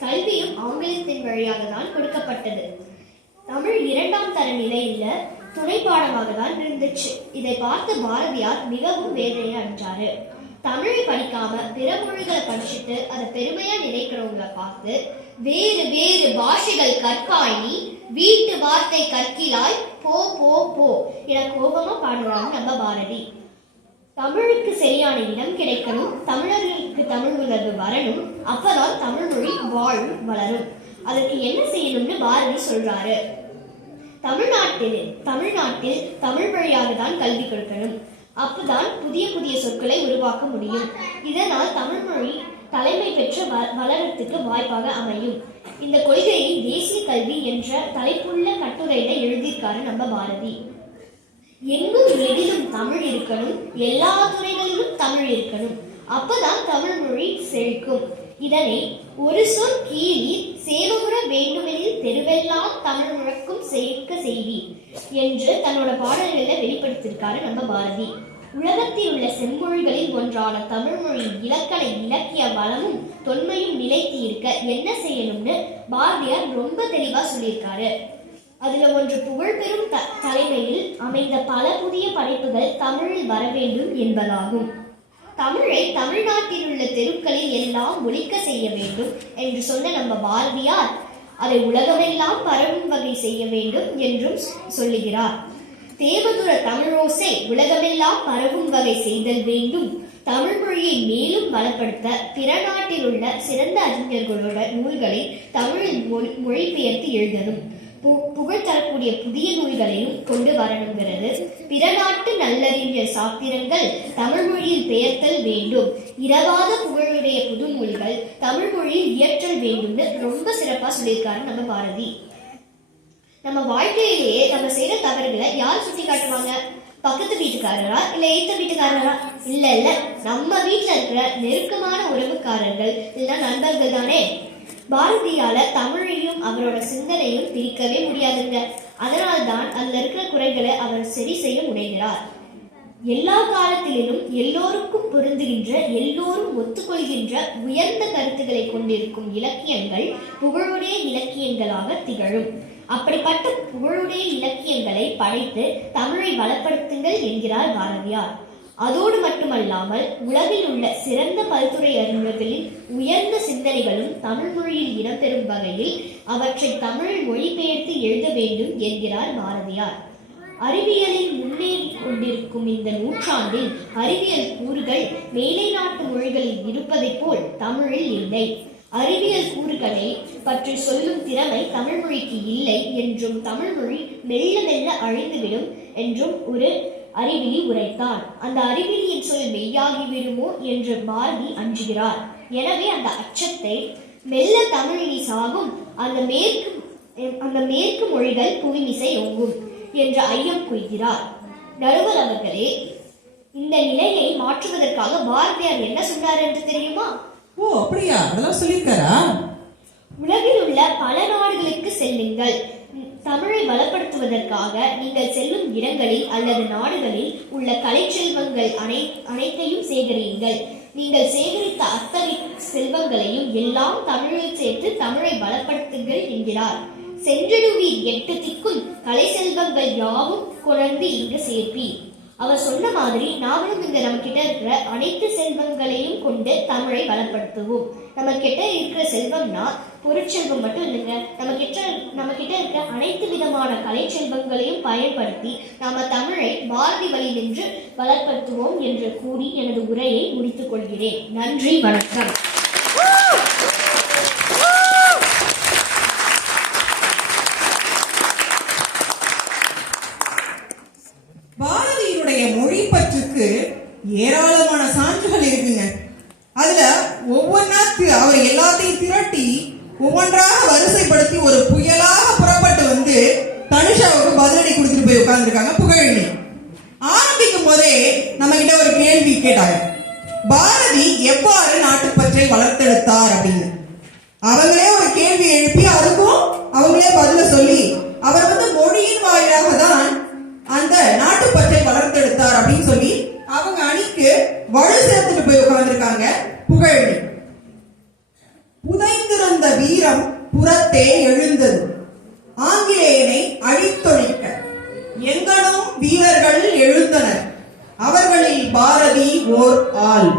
கல்வியும் ஆங்கிலத்தின் வழியாக தான் கொடுக்கப்பட்டது. தமிழ் 2ஆம் தர நிலையில துணை பாடமாக தான் இருந்துச்சு. இதை பார்த்து பாரதியார் மிகவும் வேதனை அடைஞ்சாரு. தமிழை படிக்காம பிற மொழிகளை படிச்சுட்டு அதை பெருமையா நினைக்கிறவங்களை பார்த்து வேறு வேறு பாஷைகள் கற்பாய் நீ வீட்டு வார்த்தை கற்கிலாய் போ போ போ என கோபமா பாடுறாங்க நம்ம பாரதி. தமிழுக்கு சரியான இடம் கிடைக்கணும், தமிழர்களுக்கு தமிழ் உணர்வு வரணும், அப்பதான் தமிழ் மொழி வாழும் வளரும். அதற்கு என்ன செய்யணும்னு பாரதி சொல்றாரு. தமிழ்நாட்டில் தமிழ் வழியாக தான் கல்வி கொடுக்கணும். அப்பதான் புதிய புதிய சொற்களை உருவாக்க முடியும். இதனால் தமிழ் மொழி தலைமை பெற்று வளரத்துக்கு வாய்ப்பாக அமையும். இந்த கொள்கையை தேசிய கல்வி என்ற தலைப்புள்ள கட்டுரையில எழுதியிருக்காரு நம்ம பாரதி. எங்கும் எதிலும் தமிழ் இருக்கணும், எல்லா துறைகளிலும் தமிழ் இருக்கணும், அப்பதான் தமிழ் மொழி செழிக்கும். இதனை ஒரு சொல் கீழீர் சேவகுற வேண்டுமெனில் தெருவெல்லாம் தமிழ் முழக்கும் செழிக்க செய்வீர் என்று தன்னோட பாடல்களில் வெளிப்படுத்தியிருக்காரு நம்ம பாரதி. உலகத்தில் உள்ள செம்மொழிகளில் ஒன்றான தமிழ் மொழியின் இலக்கண இலக்கிய வளமும் தொன்மையும் நிலைத்து இருக்க என்ன செய்யணும்னு பாரதியார் ரொம்ப தெளிவா சொல்லியிருக்காரு. அதுல ஒன்று புகழ்பெறும் தலைமையில் அமைந்த பல புதிய படைப்புகள் தமிழில் வர வேண்டும் என்பதாகும். தமிழை தமிழ்நாட்டில் உள்ள தெருக்களில் எல்லாம் ஒலிக்க செய்ய வேண்டும் என்று சொன்ன நம்ம பாரதியார் அதை உலகமெல்லாம் பரவும் வகை செய்ய வேண்டும் என்றும் சொல்லுகிறார். தேவதுர தமிழோசை உலகமெல்லாம் பரவும் வகை செய்தல் வேண்டும். தமிழ் மொழியை மேலும் பலப்படுத்த பிற நாட்டில் உள்ள சிறந்த அறிஞர்களோட நூல்களை தமிழில் மொழிபெயர்த்து எழுதணும். புகழ் தரக்கூடிய புதிய நூல்களையும் கொண்டு வரணுங்கிறது. பிற நாட்டு நல்லறிஞர் சாத்திரங்கள் தமிழ் மொழியில் பெயர்த்தல் வேண்டும். இரவாத புகழுடைய புது நூல்கள் தமிழ் மொழியில் இயற்றல் வேண்டும்னு ரொம்ப சிறப்பா சொல்லியிருக்காரு நம்ம பாரதி. நம்ம வாழ்க்கையிலேயே நம்ம செய்யற தவறுகளை யார் சுட்டி காட்டுவாங்க? பக்கத்து வீட்டுக்காரரா இல்ல எய்த்த வீட்டுக்காரரா? இல்ல நம்ம வீட்டுல இருக்கிற நெருக்கமான உறவுக்காரர்கள் இல்ல நண்பர்கள் தானே. பாரதியால தமிழையும் அவரோட சிந்தனையும் பிரிக்கவே முடியாதுங்க. அதனால்தான் அதுல இருக்கிற குறைகளை அவர் சரி செய்ய முனைகிறார். எல்லா காலத்திலும் எல்லோருக்கும் பொருந்துகின்ற எல்லோரும் ஒத்துக்கொள்கின்ற உயர்ந்த கருத்துக்களை கொண்டிருக்கும் இலக்கியங்கள் புகழுடைய இலக்கியங்களாக திகழும். அப்படிப்பட்ட புகழுடைய இலக்கியங்களை படைத்து தமிழை வளப்படுத்துங்கள் என்கிறார் பாரதியார். அதோடு மட்டுமல்லாமல் உலகில் உள்ள சிறந்த பல்துறை அறிஞர்களின் உயர்ந்த சிந்தனைகளும் தமிழ் மொழியில் இடம்பெறும் வகையில் அவற்றை தமிழ் மொழிபெயர்த்து எழுத வேண்டும் என்கிறார் பாரதியார். அறிவியலில் முன்னேறி கொண்டிருக்கும் இந்த நூற்றாண்டில் அறிவியல் கூறுகள் மேலை நாட்டு மொழிகளில் இருப்பதை போல் தமிழில் இல்லை. அறிவியல் கூறுகளை பற்றி சொல்லும் திறமை தமிழ் மொழிக்கு இல்லை என்றும் தமிழ் மொழி மெல்ல மெல்ல அழிந்துவிடும் என்றும் ஒரு அறிவிலி உரைத்தான். அந்த அறிவிலியின் சொல் மெய்யாகிவிடுமோ என்று பாரதி அஞ்சுகிறார். எனவே அந்த அச்சத்தை மெல்ல தமிழினி சாகும், அந்த மேற்கு மொழிகள் புவிமிசை ஓங்கும் என்ற ஐயம் கொள்கிறார். நடுவர் அவர்களே, இந்த நிலையை மாற்றுவதற்காக பாரதியார் என்ன சொன்னார் என்று தெரியுமா? ஓ அப்படியா, அதெல்லாம் சொல்லியிருக்காரா? உலகில் உள்ள பல நாடுகளுக்கு செல்லுங்கள். தமிழை வளப்படுத்துவதற்காக நீங்கள் செல்லும் இடங்களில் அல்லது நாடுகளில் உள்ள கலை செல்வங்கள் அனைத்தையும் சேகரியுங்கள். நீங்கள் சேகரித்த அத்தனை செல்வங்களையும் எல்லாம் தமிழில் சேர்த்து தமிழை வளப்படுத்துங்கள் என்கிறார். சென்றெடுவீர் 8 திக்கும் கலை செல்வங்கள் யாவும் கொணர்ந்து இங்கு சேர்ப்பீர். அவர் சொன்ன மாதிரி நாமளும் இங்க நம்ம கிட்ட இருக்கிற அனைத்து செல்வங்களையும் கொண்டு தமிழை வளப்படுத்துவோம். நம்ம கிட்ட இருக்கிற செல்வம்னா பொருட்செல்வம் மட்டும் இல்லைங்க. நம்ம கிட்ட இருக்கிற அனைத்து விதமான கலை செல்வங்களையும் பயன்படுத்தி நாம தமிழை பாரதி வழி நின்று வளப்படுத்துவோம் என்று கூறி எனது உரையை முடித்துக் கொள்கிறேன். நன்றி, வணக்கம். பாரதியினுடைய மொழி பற்றுக்கு ஏராளமான சான்றுகள் இருக்குங்க. அதுல ஒவ்வொன்றா அவர் எல்லாத்தையும் திரட்டி ஒவ்வொன்றாக வரிசைப்படுத்தி ஒரு புயலாக புறப்பட்டு வந்து தனுஷாவுக்கு பதிலடி கொடுத்துட்டு போய் உட்கார்ந்துருக்காங்க புகழினி. ஆரம்பிக்கும் போதே நம்ம கிட்ட ஒரு கேள்வி கேட்டாங்க, பாரதி எவ்வாறு நாட்டுப்பற்றை வளர்த்தெடுத்தார் அப்படின்னு. அவங்களே ஒரு கேள்வி எழுப்பி அதுக்கும் அவங்களே பதில சொல்லி அவர் வந்து மொழியின் வாயிலாக தான் அந்த நாட்டுப்பற்றை வளர்த்தெடுத்தார் அப்படின்னு சொல்லி அவங்க அணிக்கு வலு சேர்த்துட்டு போய் உட்கார்ந்துருக்காங்க புகழினி. புதைந்திருந்த வீரம் புறத்தே எழுந்தது, ஆங்கிலேயனை அழித்தொழிக்க எங்கனும் வீரர்கள் எழுந்தனர், அவர்களில் பாரதி ஓர் ஆள்.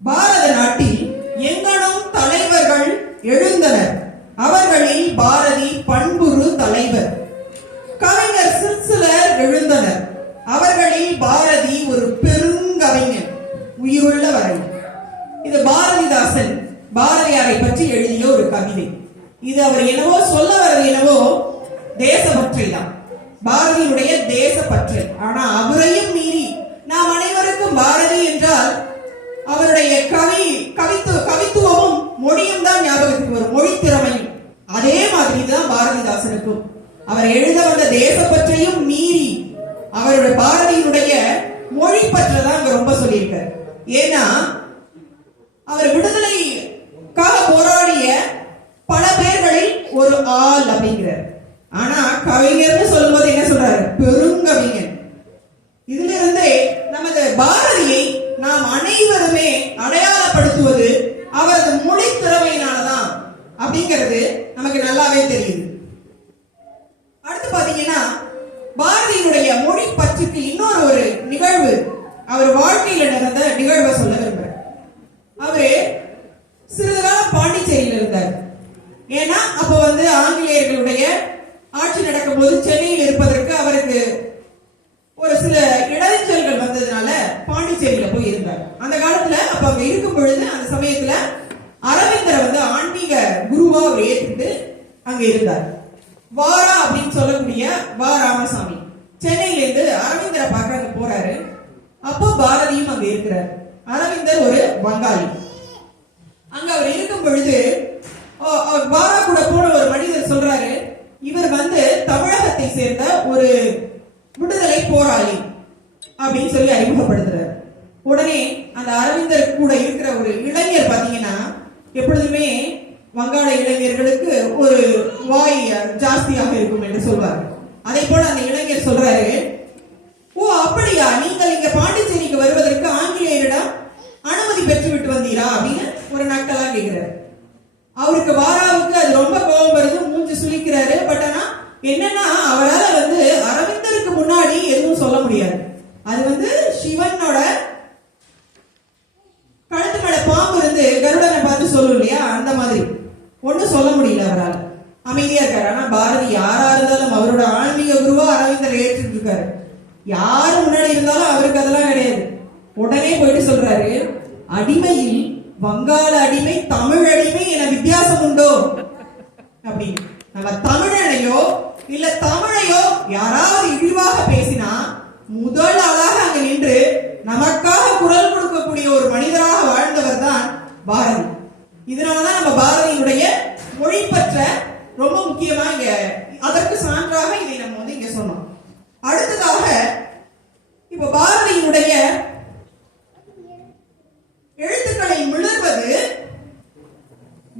பாரத நாட்டில் எங்கனும் தலைவர்கள் எழுந்தனர், அவர்களில் பாரதி பண்புறு தலைவர். கவிஞர் சிற்சிலர் எழுந்தனர், அவர்களில் பாரதி ஒரு பெருங்கவிஞர் உயிருள்ள வரை. இது பாரதிதாசன் பாரதியாரை பற்றி எழுதிய ஒரு கவிதை. இது அவர் என்னவோ சொல்ல வர்றது என்னவோ தேசப்பற்றை தான், பாரதியுடைய தேசப்பற்று. ஆனா அவரையும் மீறி நாம் அனைவருக்கும் பாரதி என்றால் அவருடைய கவித்துவமும் மொழியும் தான் ஞாபகத்துக்கு வரும், மொழி திறமையும். அதே மாதிரி தான் பாரதிதாசனுக்கும் அவர் எழுத வந்த தேசப்பற்றையும் மீறி அவருடைய பாரதியினுடைய மொழி பற்றை தான் அங்க ரொம்ப சொல்லியிருக்காரு. ஏன்னா அவர் விடுதலைக்காக போராடிய பல பேர்களில் ஒரு ஆள் அப்படிங்கிறார். ஆனா கவிஞர்னு சொல்லும்போது என்ன சொல்றாரு, பெருங்கவிஞர். இதுல இருந்தே நமது பாரதியை நாம் அனைவருமே அடையாளப்படுத்துவது அவரது மொழி திறமையினாலதான் அப்படிங்கிறது நமக்கு நல்லாவே தெரியுது. அடுத்து பாத்தீங்கன்னா பாரதியினுடைய மொழி பற்றுக்கு இன்னொரு ஒரு நிகழ்வு, அவர் வாழ்க்கையில நடந்த நிகழ்வை சொல்ல விரும்புறேன். அவரு சிறிது காலம் பாண்டிச்சேரியில் இருந்தார். ஏன்னா அப்ப வந்து ஆங்கிலேயர்களுடைய ஆட்சி நடக்கும் போது சென்னையில் இருப்பதற்கு அவருக்கு ஒரு சில இடைஞ்சல்கள் வந்ததுனால பாண்டிச்சேரியில போய் இருந்தார். அந்த காலத்துல அப்ப அங்க இருக்கும் பொழுது அந்த சமயத்துல அரவிந்தரை வந்து ஆன்மீக குருவா அவர் ஏற்றுட்டு அங்க இருந்தார். வாரா அப்படின்னு சொல்லக்கூடிய வா ராமசாமி சென்னையில இருந்து அரவிந்தரை பார்க்க அங்க போறாரு. அப்போ பாரதியும் அங்க இருக்கிறார். அரவிந்தர் ஒரு வங்காளி. அங்க அவர் இருக்கும் பொழுது வாரா கூட போன ஒரு மனிதர் சொல்றாரு, இவர் வந்து தமிழகத்தை சேர்ந்த ஒரு விடுதலை போராளி அப்படின்னு சொல்லி அறிமுகப்படுத்துறாரு. உடனே அந்த அரவிந்தர் கூட இருக்கிற ஒரு இளைஞர் பாத்தீங்கன்னா, எப்பொழுதுமே வங்காள இளைஞர்களுக்கு ஒரு வாய் ஜாஸ்தியாக இருக்கும் என்று சொல்வார். அதே போல அந்த இளைஞர் சொல்றாரு, ஓ அப்படியா, நீங்கள் இங்க பாண்டிச்சேரிக்கு வருவதற்கு ஆங்கிலேயரிடம் அனுமதி பெற்றுவிட்டு வந்தீரா அப்படின்னு ஒரு நக்கலா கேட்கிறாரு. அவருக்கு வாராவுக்கு அது ரொம்ப கோபம் வருது, மூஞ்சி சுளிக்கிறாரு. பட் ஆனா என்னன்னா அவரால் வந்து அரவிந்தருக்கு முன்னாடி எதுவும் சொல்ல முடியாது. அது வந்து சிவனோட கழுத்து மேல பாம்பு இருந்து கருடனை பார்த்து சொல்லும் இல்லையா, அந்த மாதிரி ஒன்னும் சொல்ல முடியல அவரால். அமைதியா இருக்காரு. ஆனா பாரதி யாரா இருந்தாலும் அவரோட ஆன்மீக குருவா அரவிந்தரை ஏற்றுட்டு இருக்காரு. யாரு முன்னாடி இருந்தாலும் அவருக்கு அதெல்லாம் கிடையாது. உடனே போயிட்டு சொல்றாரு, அடிமையில் வங்காள அடிமை தமிழ் அடிமை என வித்தியாசம் உண்டோ அப்படின்னு. நம்ம தமிழனையோ இல்ல தமிழையோ யாராவது இழிவாக பேசினா முதல் ஆளாக அங்க நின்று நமக்காக குரல் கொடுக்கக்கூடிய ஒரு மனிதராக வாழ்ந்தவர் தான் பாரதி. இதனாலதான் நம்ம பாரதியினுடைய மொழி பற்ற ரொம்ப முக்கியமா இங்க அதற்கு சான்றாக இதை நம்ம வந்து இங்க சொன்னோம். அடுத்ததாக இப்ப பாரதியினுடைய எழுத்துக்களை மிளர்வது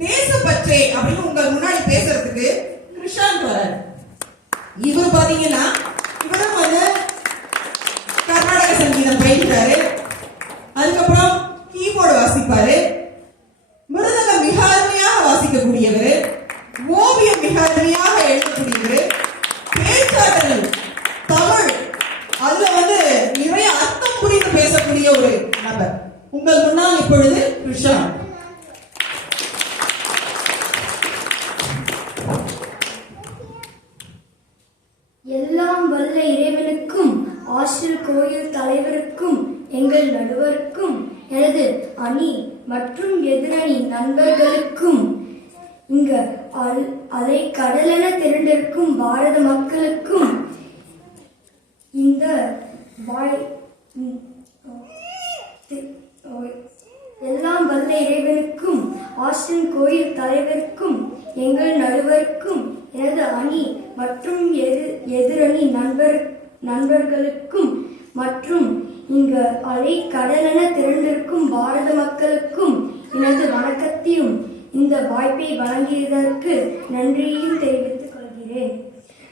தேசப்பற்றே அப்படின்னு உங்க முன்னாடி பேசுறதுக்கு கிருஷாந்த் வராரு. இவர் பாத்தீங்கன்னா இவரும் வந்து கர்நாடக சங்கீதம் பயின்றாரு. அதுக்கப்புறம் கீபோர்டு வாசிப்பாரு. மிருதகம் மிக அருமையாக வாசிக்கக்கூடியவர். ஓவியம் மிக அருமையாக எழுதக்கூடியவர். பேச்சாற்றல் தமிழ் அதுல வந்து நிறைய அர்த்தம் புரிந்து பேசக்கூடிய ஒரு நபர். உங்கள் முன்னால் இப்பொழுது கிருஷாந்த். எல்லாம் வல்ல இறைவனுக்கும் ஆசிரியர் கோயில் தலைவருக்கும் எங்கள் நடுவருக்கும் எனது அணி மற்றும் எதிரணி நண்பர்களுக்கும் இங்க அலை கடலென திரண்டிருக்கும் பாரத மக்களுக்கும் இந்த எல்லாம் வல்ல இறைவனுக்கும் ஆசிரியர் கோயில் தலைவருக்கும் எங்கள் நடுவருக்கும் எனது அணி மற்றும் எதிரணி நண்பர்களுக்கும் மற்றும் இங்கு அலை கடலென திரண்டிருக்கும் பாரத மக்களுக்கும் எனது வணக்கத்தையும் இந்த வாய்ப்பை வழங்கியதற்கு நன்றியையும் தெரிவித்துக் கொள்கிறேன்.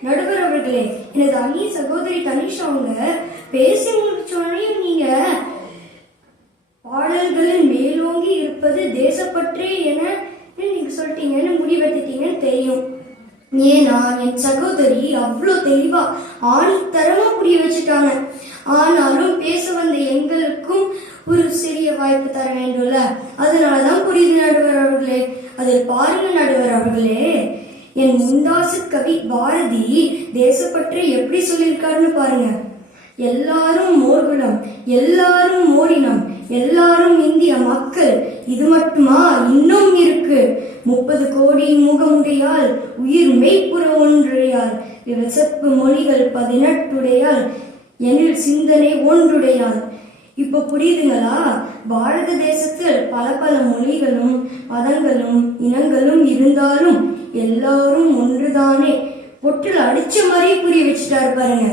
நடுவர் அவர்களே, எனது அணி சகோதரி தனிஷா அவங்க பேசி முடிச்சோடனையும் நீங்க பாடல்களில் மேலோங்கி இருப்பது தேசப்பற்றே என நீங்க சொல்லிட்டீங்கன்னு முடிவெடுத்தீங்கன்னு தெரியும். ஏன்னா என் சகோதரி அவ்வளோ தெளிவா ஆணித்தரமா புரிய வச்சுட்டாங்க. ஆனாலும் பேச வந்த எங்களுக்கும் ஒரு சிறிய வாய்ப்பு தர வேண்டும்ல, அதனாலதான் புரியுது நடுவர் அவர்களே. அதில் பாருங்க நடுவர் அவர்களே, என் முண்டாசு கவி பாரதி தேசப்பற்றை எப்படி சொல்லியிருக்காருன்னு பாருங்க. எல்லாரும் மோர்குலம், எல்லாரும் மோரினம், எல்லாரும் இந்திய மக்கள். இது மட்டுமா, இன்னும் இருக்கு. 30 கோடி முகமுடையால், உயிர் மெய்ப்புற ஒன்றுடையால், விவசப்பு மொழிகள் 18 எனில் சிந்தனை ஒன்றுடையால். இப்ப புரியுதுங்களா? பாரத தேசத்தில் பல மொழிகளும் மதங்களும் இனங்களும் இருந்தாலும் எல்லாரும் ஒன்றுதானே. பொட்டில் அடிச்ச மாதிரி புரிய வச்சுட்டாரு பாருங்க.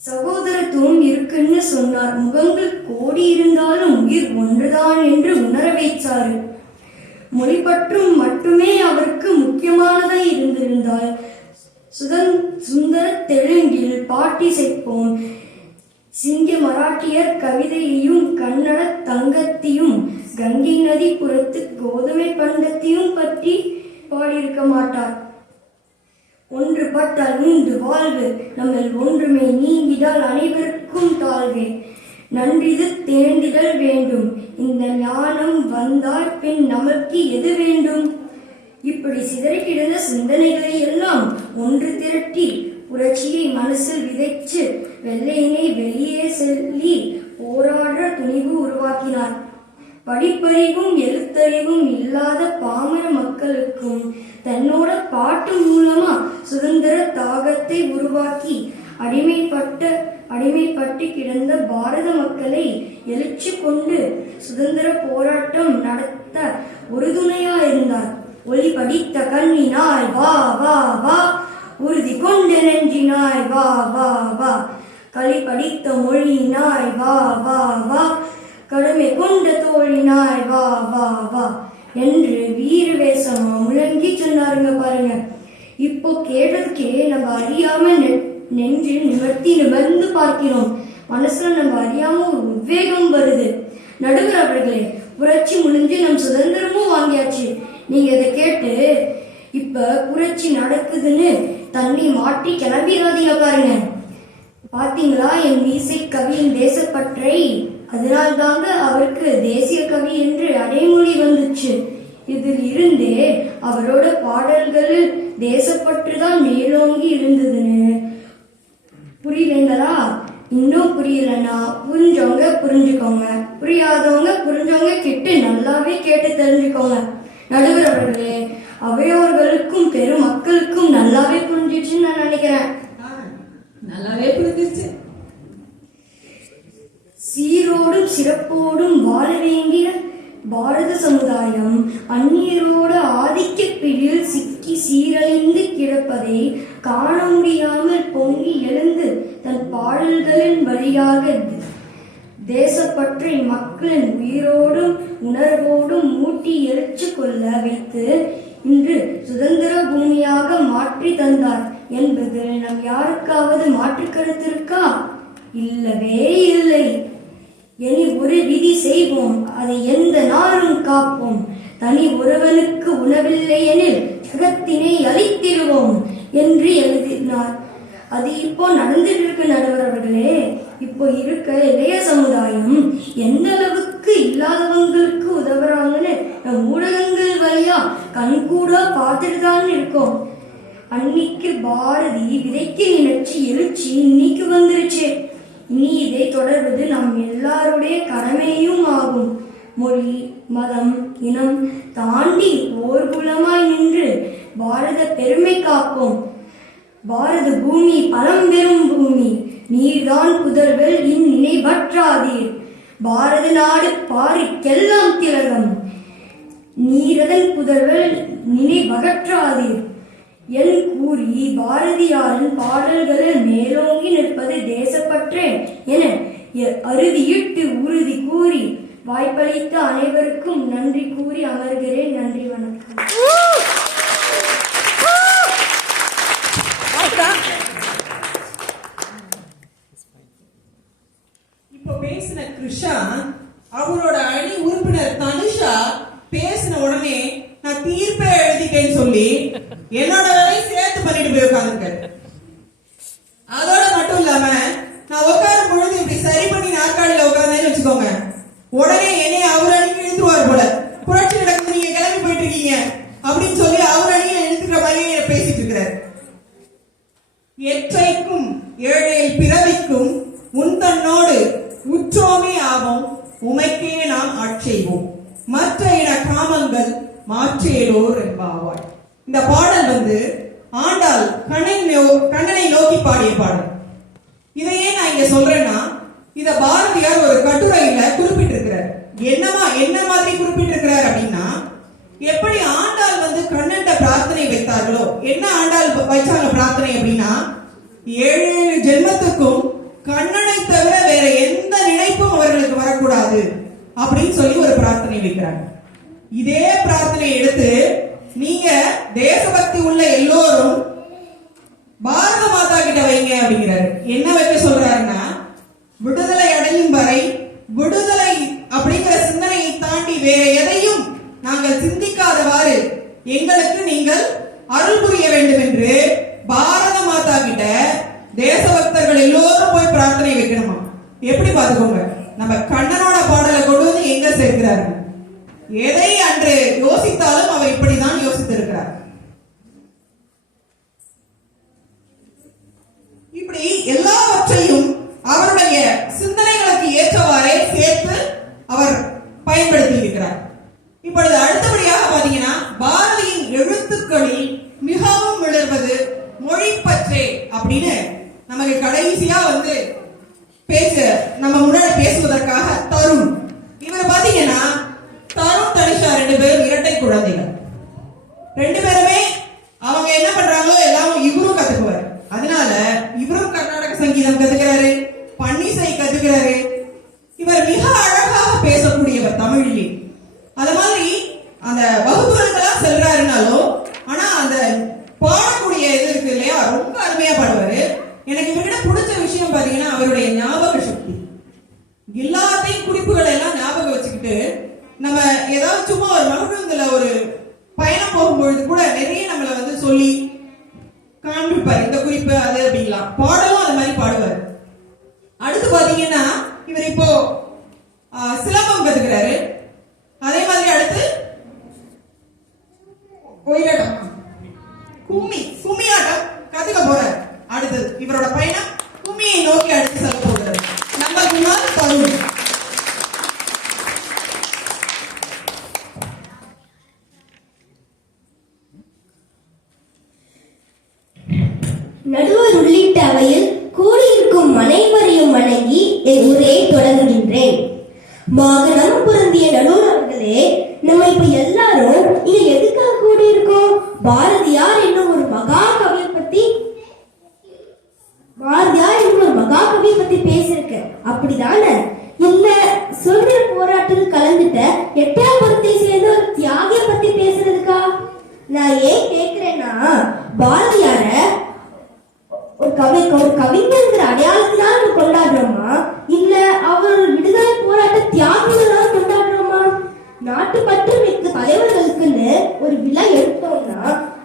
சகோதரத்துவம் இருக்குன்னு சொன்னார். முகங்கள் கோடி இருந்தாலும் உயிர் ஒன்றுதான் என்று உணர வைத்தாரு. மொழி பற்றும் மட்டுமே அவருக்கு முக்கியமானதாக இருந்திருந்தால் சுந்தர தெலுங்கில் பாட்டிசைப்போம், சிங்க மராட்டியர் கவிதையையும் கன்னட தங்கத்தையும் கங்கை நதி புறத்து கோதுமை பண்டத்தையும் பற்றி பாடியிருக்க மாட்டார். ஒன்றுபட்டால் உண்டு வாழ்வு, நம்ம ஒன்றுமே நீங்கிடால் அனைவருக்கும் தாழ்வே. நன்றிது தேர்ந்திடல் வேண்டும், இந்த ஞானம் வந்தால் பின் நமக்கு எது வேண்டும்? இப்படி சிதறி கிடந்த சிந்தனைகளை எல்லாம் ஒன்று திரட்டி புரட்சியை மனசில் விதைச்சு வெள்ளையினை வெளியே செல்லி போராடுற துணிவு உருவாக்கினார். படிப்பறிவும் எழுத்தறிவும் இல்லாத பாமர மக்களுக்கும் தன்னோட பாட்டு மூலமா சுதந்திர தாகத்தை உருவாக்கி அடிமைப்பட்டு கிடந்த பாரத மக்களை எழுச்சி கொண்டு சுதந்திர போராட்டம் நடத்த உறுதுணையா இருந்தார். ஒளி படித்த கண்ணினாய் வா வா வா, உறுதி கொண்ட நெஞ்சினாய் வா வா வா, களி படித்த மொழியினாய் வா வா வா, கடமை கொண்ட தோழினாய் வா வா வா என்று வீர வேஷமா முழங்கி சொன்னாருங்க பாருங்க. இப்போ கேட்டதுக்கே நம்ம அறியாம நெஞ்சு நிமிர்ந்து பார்க்கிறோம். மனசுல நம்ம அறியாம ஒரு உத்வேகம் வருது. நடுவர் அவர்களே, புரட்சி முடிஞ்சு நம் சுதந்திரமும் வாங்கியாச்சு. நீங்க இதை கேட்டு இப்ப புரட்சி நடக்குதுன்னு தண்ணி மாற்றி கிளம்பிடாதீங்க பாருங்க. பாத்தீங்களா என் மீசை கவியின் தேசப்பற்றை? அதனால்தாங்க அவருக்கு தேசிய கவி என்று அடைமொழி வந்துச்சு. இதில் இருந்தே அவரோட பாடல்களில் தேசப்பற்றுதான் மேலோங்கி இருந்ததுன்னு புரியலைங்களா? இன்னும் புரியலன்னா புரிஞ்சவங்க புரிஞ்சுக்கோங்க, புரிஞ்சவங்க கிட்ட நல்லாவே கேட்டு தெரிஞ்சுக்கோங்க. நடுவர் அவர்களே, அவையோர்களுக்கும் பெரும் மக்களுக்கும் நல்லாவே புரிஞ்சிச்சுன்னு நான் நினைக்கிறேன். நல்லாவே புரிஞ்சிச்சு. சீரோடும் சிறப்போடும் வாழ வேண்டிய பாரத சமுதாயம் அந்நியரோட ஆதிக்க பிடியில் சிக்கி சீரழிந்து கிடப்பதை காண முடியாமல் பொங்கி எழுந்து தன் பாடல்களின் வழியாக தேசப்பற்றை மக்களின் உயிரோடும் உணர்வோடும் மூட்டி எழுச்சி கொள்ள வைத்து இன்று சுதந்திர பூமியாக மாற்றி தந்தார் என்பதில் நம் யாருக்காவது மாற்று கருத்து இருக்கா? இல்லவே இல்லை. இனி ஒரு விதி செய்வோம், அதை எந்த நாளும் காப்போம். தனி ஒருவனுக்கு உணவில்லை எனில் ஜகத்தினை அழித்திடுவோம் என்று எழுதினார். அது இப்போ நடந்துட்டு இருக்கு நடுவர் அவர்களே. இப்போ இருக்க இளைய சமுதாயம் எந்த அளவுக்கு இல்லாதவங்களுக்கு உதவுறாங்கன்னு ஊடகங்கள் வழியா கண்கூட பார்த்துட்டு தான் இருக்கோம். அன்னைக்கு பாரதி விதைக்கு நினைச்சு எழுச்சி இன்னைக்கு வந்துருச்சு. இனி இதை தொடர்வது நம் எல்லாருடைய கடமையும் ஆகும். மொழி மதம் இனம் தாண்டி ஓர் குலமாய் நின்று பாரத பெருமை காப்போம். பாரத பூமி பழம்பெரும் பூமி, நீர்தான் புதல்வல் இந்நினைவற்றாதீர். பாரத நாடு பாரிக்கெல்லாம் திலகம், நீரதன் புதல்வர் நினைவகற்றாதீர் என் கூறி பாரதியாரின் பாடல்களில் மேலோங்கி நிற்பது தேசப்பற்றே என அறுதியிட்டு உறுதி கூறி வாய்ப்பளித்த அனைவருக்கும் நன்றி கூறி அமர்கிறேன். நன்றி, வணக்கம். இப்ப பேசின கிருஷா அவரோட அணி உறுப்பினர் தனுஷா பேசின உடனே நான் தீர்ப்பை எழுதிட்டேன்னு சொல்லி என்னோட வேலையை சேர்த்து பண்ணிட்டு போய் உட்காந்துருக்காரு. அதோட மட்டும் இல்லாம நான் உட்காரும் பொழுது இப்படி சரி பண்ணி நாற்காலியில உட்கார்ந்தேன்னு வச்சுக்கோங்க, உடனே என்னைய அவர் அணிக்கு இழுத்துருவார் போல. புரட்சி நடக்குது, நீங்க கிளம்பி போயிட்டு இருக்கீங்க அப்படின்னு சொல்லி அவர் அணியை இழுத்துக்கிற மாதிரியே பேசிட்டு இருக்கிறார். எற்றைக்கும் ஏழையில் பிறவிக்கும் உன் தன்னோடு உற்றோமே ஆவோம், உமைக்கே நாம் ஆட்செய்வோம், மற்ற இன காமங்கள் மாற்றேலோர் என்பாவாய். இந்த பாடல் ஆண்டாள் கண்ணனை நோக்கி பாடிய பாடல். இதையே நான் இங்க சொல்றேன்னா, இத பாரதியார் ஒரு கட்டுரையில குறிப்பிட்டிருக்கிறார். என்ன மாதிரி குறிப்பிட்டிருக்கிறார் அப்படின்னா, எப்படி ஆண்டாள் கண்ணன்ட பிரார்த்தனை வைத்தார்களோ, என்ன ஆண்டாள் வைச்சாங்க பிரார்த்தனை அப்படின்னா, 7 ஜென்மத்துக்கும் கண்ணனை தவிர வேற எந்த நினைப்பும் அவர்களுக்கு வரக்கூடாது அப்படின்னு சொல்லி ஒரு பிரார்த்தனை வைக்கிறாங்க. இதே பிரார்த்தனை எடுத்து நீங்க தேசபக்தி உள்ள எல்லோரும் பாரத மாதா கிட்ட வைங்க அப்படிங்கிறாரு. என்ன வைக்க சொல்றாருன்னா, விடுதலை அடையும் வரை விடுதலை அப்படிங்கிற சிந்தனையை தாண்டி வேற எதையும் நாங்கள் சிந்திக்காதவாறு எங்களுக்கு நீங்கள் அருள் புரிய வேண்டும் என்று பாரத மாதா கிட்ட தேசபக்தர்கள் எல்லோரும் போய் பிரார்த்தனை வைக்கணுமா. எப்படி பாத்துக்கோங்க, நம்ம கண்ணனோட பாடலை கொண்டு வந்து எங்க சேர்க்கிறாரு. எதை அன்று யோசித்தாலும் அவர் இப்படிதான் யோசித்திருக்கிறார். இப்படி எல்லாவற்றையும் அவருடைய சிந்தனைகளுக்கு ஏற்றவாறே சேர்த்து அவர் பயன்படுத்தி இருக்கிறார். இப்பொழுது அடுத்தபடியாக பாத்தீங்கன்னா, பாரதியின் எழுத்துக்களில் மிகவும் விளர்வது மொழி பற்றே அப்படின்னு நமக்கு கடைசியா நம்ம முன்னாடி பேசுவதற்காக தருண். இவர் பாத்தீங்கன்னா தருண் தனிஷா 2 பேரும் இரட்டை குழந்தைகள். 2 பேருமே அவங்க என்ன பண்றாங்களோ எல்லாம் இவரும் கத்துக்குவாரு. அதனால இவரும் கர்நாடக சங்கீதம் கத்துக்கிறாரு, பன்னிசை கத்துக்கிறாரு. இவர் மிக அழகாக பேசக்கூடியவர் தமிழிலே. அது மாதிரி அந்த வகுப்புகளுக்கெல்லாம் செல்றாருனாலும், ஆனா அந்த பாடக்கூடிய இது இருக்கு இல்லையா, ரொம்ப அருமையா பாடுவாரு. எனக்கு இவர்கிட்ட பிடிச்ச விஷயம் பாத்தீங்கன்னா அவருடைய ஞாபக சக்தி. எல்லாத்தையும் குறிப்புகளை எல்லாம் ஞாபகம் வச்சுக்கிட்டு நம்ம ஏதாவது சும்மா ஒரு மகிழ்வுல ஒரு பயணம் போகும்பொழுது கூட நிறைய நம்மள சொல்லி காண்பிப்பார். இந்த குறிப்பு அது அப்படிங்களா, பாடலும் அது மாதிரி பாடுவார். அடுத்து பாத்தீங்கன்னா இவர் இப்போ சிலம்பம் கத்துக்கிறாரு. அதே மாதிரி அடுத்து ஒயிலாட்டம், கும்மியாட்டம் கத்துக்க போறாரு. அடுத்தது இவரோட பயணம் கும்மியை நோக்கி அடுத்து செல்ல போகிறது. நம்ம குமார் தருண். நடுவர் உள்ளிட்ட அவையில் கூடியிருக்கும் அனைவரையும் வணங்கி என் உரையை தொடங்குகின்றேன். வாகனம் பொருந்திய நடுவர் அவர்களே, நம்ம இப்ப எல்லாரும் இங்க எதுக்காக கூடியிருக்கோம்? பாரதியார் என்னும் ஒரு மகாகவியை பத்தி பேசிருக்க, அப்படிதானே? இல்ல சுதந்திர போராட்டத்தில் கலந்துட்ட எட்டயபுரத்தை சேர்ந்த ஒரு தியாகியை பத்தி பேசுறதுக்கா? நான் ஏன் கேக்குறேன்னா, பாரதியார ஒரு கவிஞர் அடையாளத்தினால கொண்டாடுறோமா, இல்ல அவர் விடுதலை போராட்ட தியாகிகளால கொண்டாடுறோமா? நாட்டுப்பற்று மிக்க தலைவர்களுக்குன்னு ஒரு விழா எடுத்தோம்னா,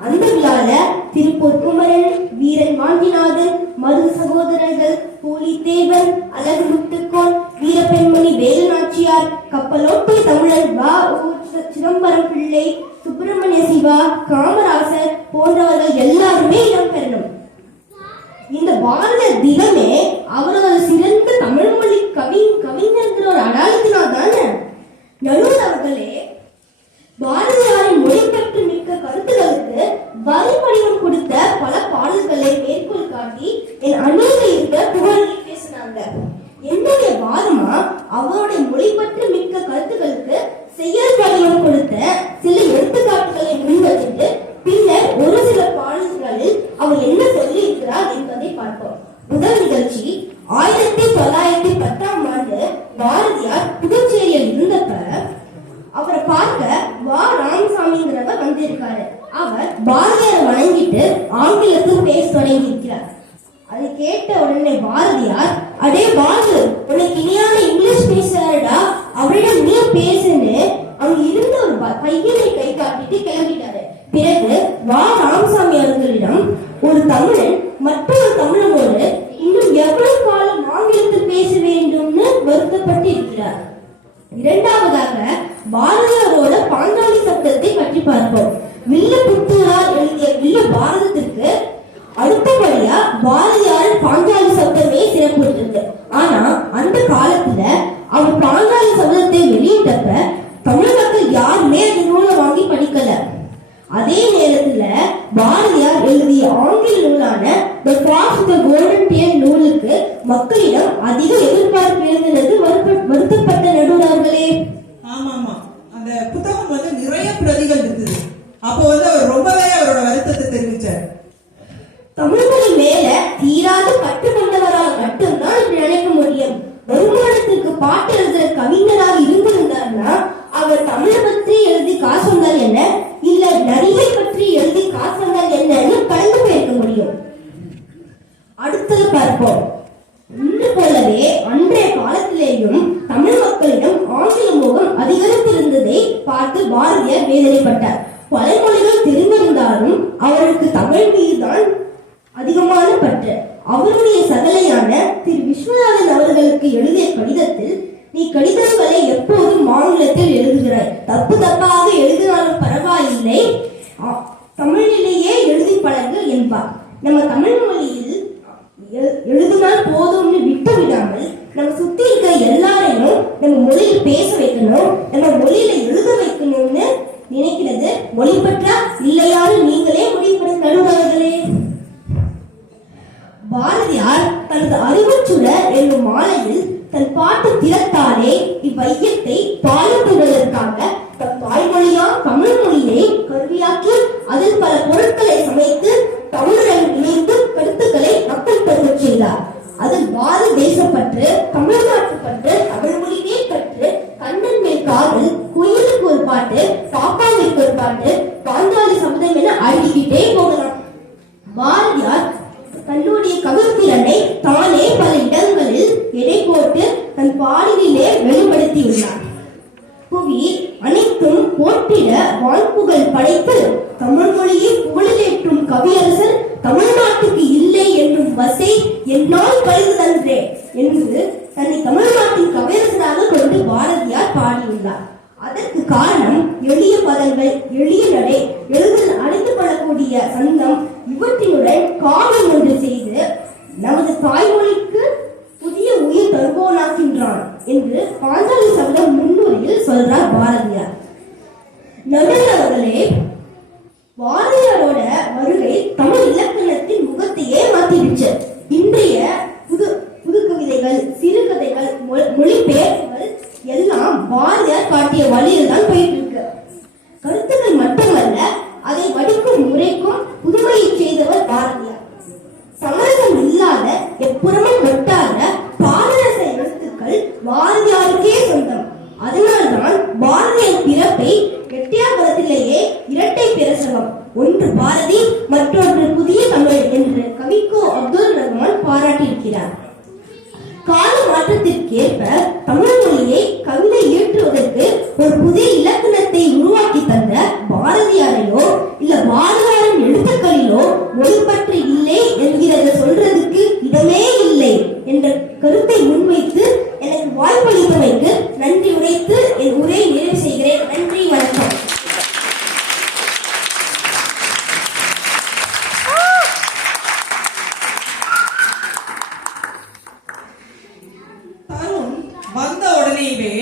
அந்த விழால திருப்பூர் குமரன், வீரன் வாஞ்சிநாதன், மருது சகோதரர்கள், பூலித்தேவன், அழகு முத்துக்கோன், வீரபெண்மணி வேலுநாச்சியார், கப்பலோட்டிய தமிழர் வ. சிதம்பரம் பிள்ளை, சுப்பிரமணிய சிவா, காமராசர் போன்றவர்கள் எல்லாருமே இடம்பெறணும். இந்த பாரத தினமே அவரது சிறந்த தமிழ் மொழி கவிஞர் ஒரு அடையாளத்தினால் தானே. நடுவர் அவர்களே, பாரதியாரின் மொழிபெற்று மிக்க கருத்துகளுக்கு வரி வடிவம் கொடுத்த பல பாடல்களை மேற்கோள் காட்டி என் அணுவில் இருக்க புகழை பேசினாங்க. என்னுடைய வாதமா, அவருடைய மொழிபெற்று மிக்க கருத்துகளுக்கு செயல் வடிவம் கொடுத்த சில என்று ஆங்கிலத்தில் பேச தொடங்கியிருக்கிறார். அதை கேட்ட உடனே பாரதியார், அடே பாலு, உனக்கு இனியான இங்கிலீஷ் பேசுறாருடா, அவரிடம் நீ பேசுன்னு அங்க இருந்த ஒரு பையனை கை காட்டிட்டு கிளம்பிட்டாரு. பிறகு வா ராமசாமி அவர்களிடம், ஒரு தமிழன் மற்றொரு தமிழனோடு இன்னும் எவ்வளவு காலம் ஆங்கிலத்தில் பேச வேண்டும்னு வருத்தப்பட்டு இருக்கிறார். இரண்டாவதாக பாரதியாரோட பாஞ்சாலி சப்தத்தை பற்றி பார்ப்போம். வில்லுப்புத்தூரார் எழுதிய வில்லு பாரதத்திற்கு அடுத்தபடியா பாரதியாரின் பாஞ்சாலி சப்தமே சிறப்பு இருக்கு. ஆனா அந்த காலத்துல அவர் பாஞ்சாலி சப்தத்தை வெளியிட்டப்ப தமிழ் மக்கள் யாருமே அந்த நூலை வாங்கி படிக்கல. அதே நேரத்துல பாரதியார் எழுதிய ஆங்கில நூலான the cross of the golden bear நூலுக்கு மக்களிடம் அதிக எதிர்பார்ப்பு இருந்தது. வருத்தப்பட்ட நடுவர்களே. ஆமா ஆமா, அந்த புத்தகம் வந்து நிறைய பிரதிகள் இருந்தது. அப்போ வந்து அவர் ரொம்பவே அவரோட வருத்தத்தை தெரிவிச்சார். தமிழ்மொழி மேல தீராத பற்று கொண்டவரால் மட்டும்தான் இப்படி நினைக்க முடியும். வருமானத்திற்கு பாட்டு எழுதுற கவிஞராக இருந்திருந்தார்னா அவர் தமிழை பற்றி எழுதி காசு வந்தால் என்ன, இல்ல நடிகை பற்றி எழுதி காசு வந்தால் என்னன்னு கலந்து பேச முடியும். அடுத்தது பார்ப்போம். இன்று போலவே அன்றைய காலத்திலேயும் தமிழ் மக்களிடம் ஆங்கில மோகம் அதிகரித்திருந்ததை பார்த்து பாரதியார் வேதனைப்பட்டார். பல மொழிகள் தெரிந்திருந்தாலும் அவருக்கு தமிழ் மீதுதான் அதிகமான பற்று. அவருடைய சகலையான திரு விஸ்வநாதன் அவர்களுக்கு எழுதிய கடிதத்தில், நீ கடிதங்களை எப்போதும் ஆங்கிலத்தில் எழுதுகிறாய், தப்பு தப்பாக எழுதினாலும் பரவாயில்லை, தமிழிலேயே எழுதி பழகு என்பார். நம்ம தமிழ் மொழியில் எழுதினால் போதும்னு விட்டு விடாமல் நம்ம சுத்தி இருக்கிற எல்லாரையும் நம்ம மொழியில் பேச வைக்கணும், நம்ம மொழியில எழுத வைக்கணும்னு நினைக்கிறது மொழி பற்றா இல்லையாரு நீங்களே முடிவு நடுவர்களே. பாரதியார் தனது அறிவுச்சுடர் என்னும் மாலையில் தன் பாட்டு திறத்தாலே இவ்வையத்தை பாராட்டுவதற்காக தன் தாய்மொழியா தமிழ் மொழியை கருவியாக்கி அதில் பல பொருட்களை சமைத்து தமிழர்கள் இணைந்து கருத்துக்களை மக்கள் பெறச் செய்தார். அதில் பாரத தேசப்பற்று, தமிழ்நாட்டு பற்று, தமிழ் மொழியே கற்று, கண்ணன் மேல் காவல், குயிலுக்கு ஒரு பாட்டு, பாப்பாவிற்கு ஒரு பாட்டு, பாஞ்சாலி சபதம் என அழுகிக்கிட்டே போகலாம். பாரதியார் தன்னுடைய கவித்திறனை தானே பல இடங்களில் எடை போட்டு தன் பாடலிலே வெளிப்படுத்தியுள்ளார். புவி அனைத்தும் போற்றிட வாழ்ப்புகள் படைத்து தமிழ் மொழியை புகழேற்றும் கவியரசர் தமிழ்நாட்டுக்கு இல்லை என்னும் வசை என்னால் பறிந்ததன்றே என்று தன்னை தமிழ்நாட்டின் கவியரசராக கொண்டு பாரதியார் பாடியுள்ளார். அதற்கு காரணம் எளிய பதங்கள், எளிய நடை, எளிதில் அடைந்து கொள்ளக்கூடிய சந்தம் இவற்றினுடன் காலம் ஒன்று செய்து நமது தாய்மொழிக்கு புதிய உயிர் தருவோனாக்கின்றான் என்று பாஞ்சாலி சபதம் முன்னுரையில் சொல்றார் பாரதியார். நடுவர்களே, பாரதியாரோட வருகை தமிழ் இலக்கணத்தின் முகத்தையே மாற்றிடுச்சு. இன்றைய புது புது கவிதைகள், சிறுகதைகள், மொழிபெயர்ப்புகள் எல்லாம் பாரதியார் காட்டிய வழியில் தான் போயிட்டு இருக்கு. கருத்துக்கள் மட்டுமல்ல, அதை வடிக்கும் முறைக்கும் புதுமையை செய்தவர் பாரதியார். சமரசம் இல்லாத எப்புறமும் வெட்டாத பாரரச எழுத்துக்கள் பாரதியாருக்கே சொந்தம். அதனால்தான் பாரதியார் பிறப்பை எட்டியாபுரத்திலேயே இரட்டை பிரசவம், ஒன்று பாரதி மற்றொன்று புதிய தமிழ் என்று கவிக்கோ அப்துல் ரஹ்மான் பாராட்டியிருக்கிறார். கால மாற்றத்திற்கேற்ப தமிழ் மொழியை கவிதை இயற்றுவதற்கு ஒரு புதிய இலக்கணத்தை உருவாக்கி தந்த பாரதியாரையோ இல்ல பாரதியாரின் எழுத்துக்களிலோ மொழி பற்றி இல்லை என்கிறத சொல்றதுக்கு இடமே இல்லை என்ற கருத்தை முன்வைத்து எனக்கு வாய்ப்பளித்தமைக்கு நன்றி உரைத்து என் உரையை நிறைவு செய்கிறேன். நன்றி, வணக்கம். வந்த உடனேவே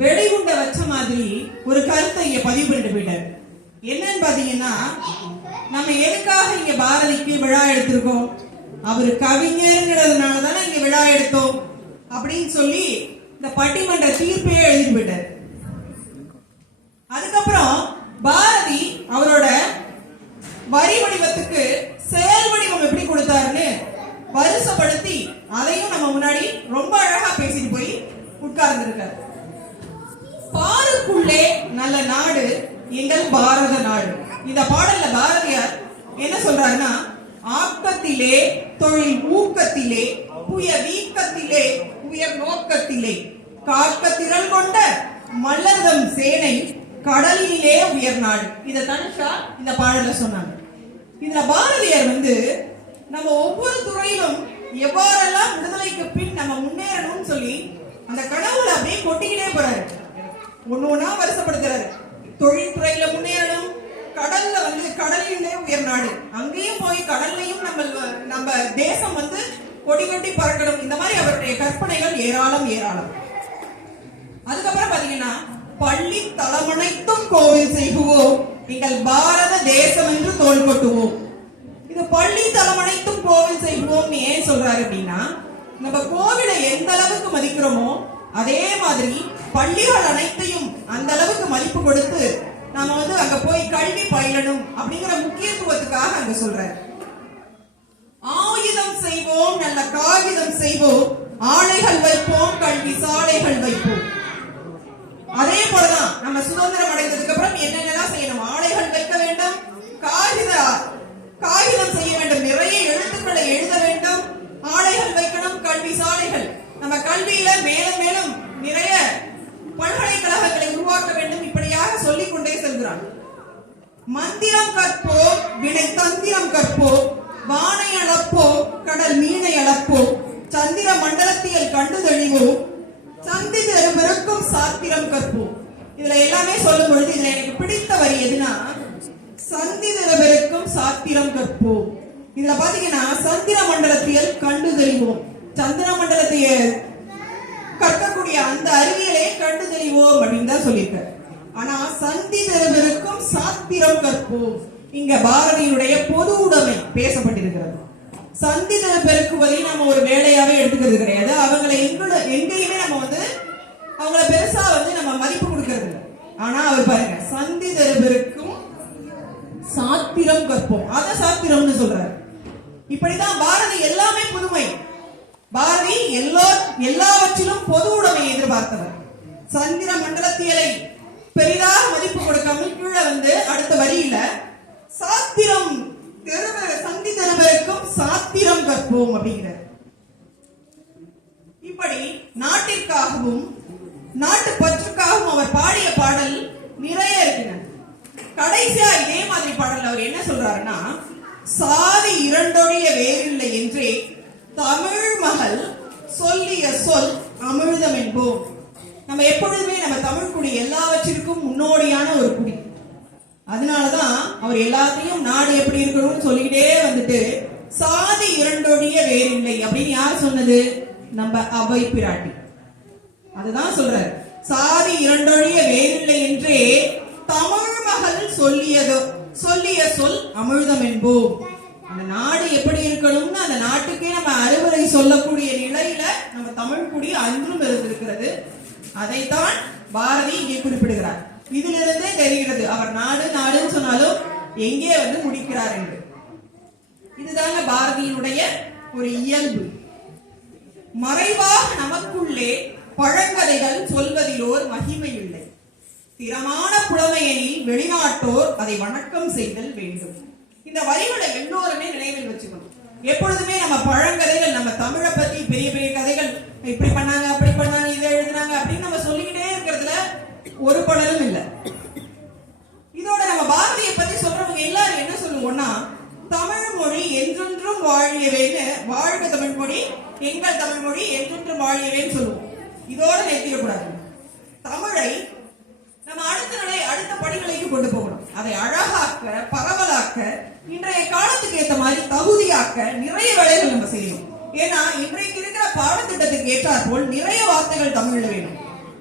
வெடிகுண்ட வச்ச மாதிரி ஒரு கருத்தை இங்க பதிவு பண்ணிட்டு போயிட்டார். என்னன்னு பாத்தீங்கன்னா, நம்ம எதுக்காக இங்க பாரதிக்கு விழா எடுத்திருக்கோம், அவரு கவிஞர்ங்கிறதுனால தானே இங்க விழா எடுத்தோம் அப்படின்னு சொல்லி இந்த பட்டிமன்ற தீர்ப்பையே எழுதிட்டு போயிட்டார். அதுக்கப்புறம் பாரதி அவரோட வரி வடிவத்துக்கு செயல் வடிவம் எப்படி கொடுத்தாருன்னு வருஷப்படுத்தி அதையும் நம்ம முன்னாடி ரொம்ப அழகா பேசிட்டு போய் உட்கார்ந்து இருக்காரு. பாருக்குள்ளே நல்ல நாடு எங்கள் பாரத நாடு. இந்த பாடல்ல பாரதியார் என்ன சொல்றாருன்னா, ஆக்கத்திலே தொழில் ஊக்கத்திலே புய வீக்கத்திலே உயர் நோக்கத்திலே காக்க திரள் கொண்ட மல்லர்தம் சேனை கடலிலே உயர் நாடு. இத தனுஷா இந்த பாடல்ல சொன்னாங்க. இதுல பாரதியார் நம்ம ஒவ்வொரு துறையிலும் எவ்வாறெல்லாம் விடுதலைக்கு பின் நம்ம முன்னேறணும்னு சொல்லி அந்த கனவுல அப்படியே கொட்டிக்கிட்டே போறாரு. ஒண்ணு ஒண்ணா வருஷப்படுத்துறாரு. தொழில்துறையில முன்னேறணும், கடல்ல கடலிலே உயர் நாடு, அங்கேயும் போய் கடல்லையும் நம்ம தேசம் கொடி கொட்டி பறக்கணும். இந்த மாதிரி அவருடைய கற்பனைகள் ஏராளம் ஏராளம். அதுக்கப்புறம் பாத்தீங்கன்னா, பள்ளி தலமனைத்தும் கோவில் செய்குவோம், எங்கள் பாரத தேசம் என்று தோல் கொட்டுவோம். இது பள்ளி தலமனைத்தும் கோவில் செய்வோம் ஏன் சொல்றாரு அப்படின்னா, நம்ம கோவிலை எந்த அளவுக்கு மதிக்கிறோமோ அதே மாதிரி பள்ளிகள் அனைத்தையும் அந்த அளவுக்கு மதிப்பு கொடுத்து நாம அங்க போய் கல்வி பயிலணும் அப்படிங்கிற முக்கியத்துவத்துக்காக அங்க சொல்றாரு. ஆயுதம் செய்வோம், நல்ல காகிதம் செய்வோம், ஆலைகள் வைப்போம், கல்வி சாலைகள் வைப்போம். அதே போலதான் நம்ம சுதந்திரம் அடைந்ததுக்கு அப்புறம் என்னென்னலாம் செய்யணும்? ஆலைகள் வைக்க வேண்டும், காகிதம் செய்ய வேண்டும், நிறைய எழுத்துக்களை எழுத வேண்டும், ஆலைகள் வைக்கணும், கல்வி சாலைகள். நம்ம கல்வியில மேலும் மேலும் நிறைய பல்கலைக்கழகங்களை உருவாக்க வேண்டும். இப்படியாக சொல்லிக் கொண்டே செல்கிறார். மந்திரம் கற்போம், வினை தந்திரம் கற்போம், வானை அளப்போம், கடல் மீனை அளப்போம், சந்திர மண்டலத்தியல் கண்டு தெளிவோம், சந்தி பெருக்கும் சாத்திரம் கற்போம். இதுல எல்லாமே சொல்லும் பொழுது இதுல எனக்கு பிடித்த வரி எதுனா, சந்தி பெருக்கும் சாத்திரம் கற்போம். இதுல பாத்தீங்கன்னா, சந்திர மண்டலத்தியல் கண்டு தெளிவோம், சந்திர மண்டலத்தைய கற்கக்கூடிய அந்த அறிவியலை கண்டு தெளிவோம் அப்படின்னு தான் சொல்லியிருக்காரு. ஆனா சந்தி பெருக்கும் சாத்திரம் கற்போம், இங்க பாரதியுடைய பொது உடைமை பேசப்பட்டிருக்கிறது. சந்தி பெருக்குவதை நம்ம ஒரு வேலையாவே எடுத்துக்கிறது கிடையாது. அவங்களை எங்கேயுமே நம்ம அவங்கள பெருசா நம்ம மதிப்பு கொடுக்கிறது இல்லை. ஆனா அவர் பாருங்க, சந்தி பெருக்கும் சாத்திரம் கற்போம், அத சாத்திரம்னு சொல்றாரு. இப்படிதான் பாரதி எல்லாமே புதுமை. பாரதி எல்லாவற்றிலும் பொது உடைமையை எதிர்பார்த்தவர். சந்திர மண்டலத்தியலை பெரிதாக மதிப்பு கொடுக்காமல் கீழே அடுத்த வரியில சாத்திரம் சந்தி தெருவருக்கும் சாத்திரம் கற்போம் அப்படிங்கிறார். இப்படி நாட்டிற்காகவும் நாட்டு பற்றுக்காகவும் அவர் பாடிய பாடல் நிறைய இருக்குங்க. கடைசியா இதே மாதிரி பாடல் அவர் என்ன சொல்றாருன்னா, சாதி இரண்டொழிய வேறில்லை என்றே தமிழ் மகள் சொல்லிய சொல் அமிழ்தம் என்போம். நம்ம எப்பொழுதுமே நம்ம தமிழ் குடி எல்லாவற்றிற்கும் முன்னோடியான ஒரு குடி. அதனாலதான் அவர் எல்லாத்தையும் நாடு எப்படி இருக்கணும்னு சொல்லிக்கிட்டே சாதி இரண்டொழிய வேறில்லை அப்படின்னு யார் சொன்னது? நம்ம அவை பிராட்டி. அதுதான் சொல்றாரு, சாதி இரண்டொழிய வேறில்லை என்றே தமிழ் மகள் சொல்லிய சொல் அமிழ்தம் என்போம். அந்த நாடு எப்படி இருக்கணும்னு அந்த நாட்டுக்கே நம்ம அறிவுரை சொல்லக்கூடிய நிலையில நம்ம தமிழ் குடி அன்றும் இருந்திருக்கிறது. அதைத்தான் பாரதி இங்கே குறிப்பிடுகிறார். இதிலிருந்தே தெரிகிறது அவர் நாடுன்னு சொன்னாலும் எங்கே முடிக்கிறார் என்று. இதுதாங்க பாரதியினுடைய ஒரு இயல்பு. மறைவாக நமக்குள்ளே பழங்கதைகள் சொல்வதிலோர் மகிமை இல்லை, திறமான புலமையெனில் வெளிநாட்டோர் அதை வணக்கம் செய்தல் வேண்டும். இந்த வரிகளை எல்லோருமே நினைவில் வச்சுக்கணும். எப்பொழுதுமே நம்ம பழங்கதைகள், நம்ம தமிழை பத்தி பெரிய பெரிய கதைகள், இப்படி பண்ணாங்க அப்படி பண்ணாங்க இதை எழுதினாங்க அப்படின்னு நம்ம சொல்லிக்கிட்டே இருக்கிறதுல ஒரு பலனும் இல்லை. இதோட நம்ம பாரதியை பத்தி சொல்றவங்க எல்லாரும் என்ன சொல்லுவோம்னா, தமிழ் மொழி என்றென்றும் வாழியவேன்னு, வாழ்க தமிழ் மொழி, எங்கள் தமிழ் மொழி என்றென்றும் வாழியவேன்னு சொல்லுவோம். இதோட நிறுத்திடக்கூடாது. தமிழை நம்ம அடுத்த படிகளுக்கு கொண்டு போகணும். அதை அழகாக்க, பரவலாக்க, இன்றைய காலத்துக்கு ஏற்ற மாதிரி தகுதியாக்க நிறைய வேலைகள் நம்ம செய்யணும். ஏன்னா இன்றைக்கு இருக்கிற பாடத்திட்டத்துக்கு ஏற்றாற் போல் நிறைய வார்த்தைகள் தமிழ்ல வேணும்.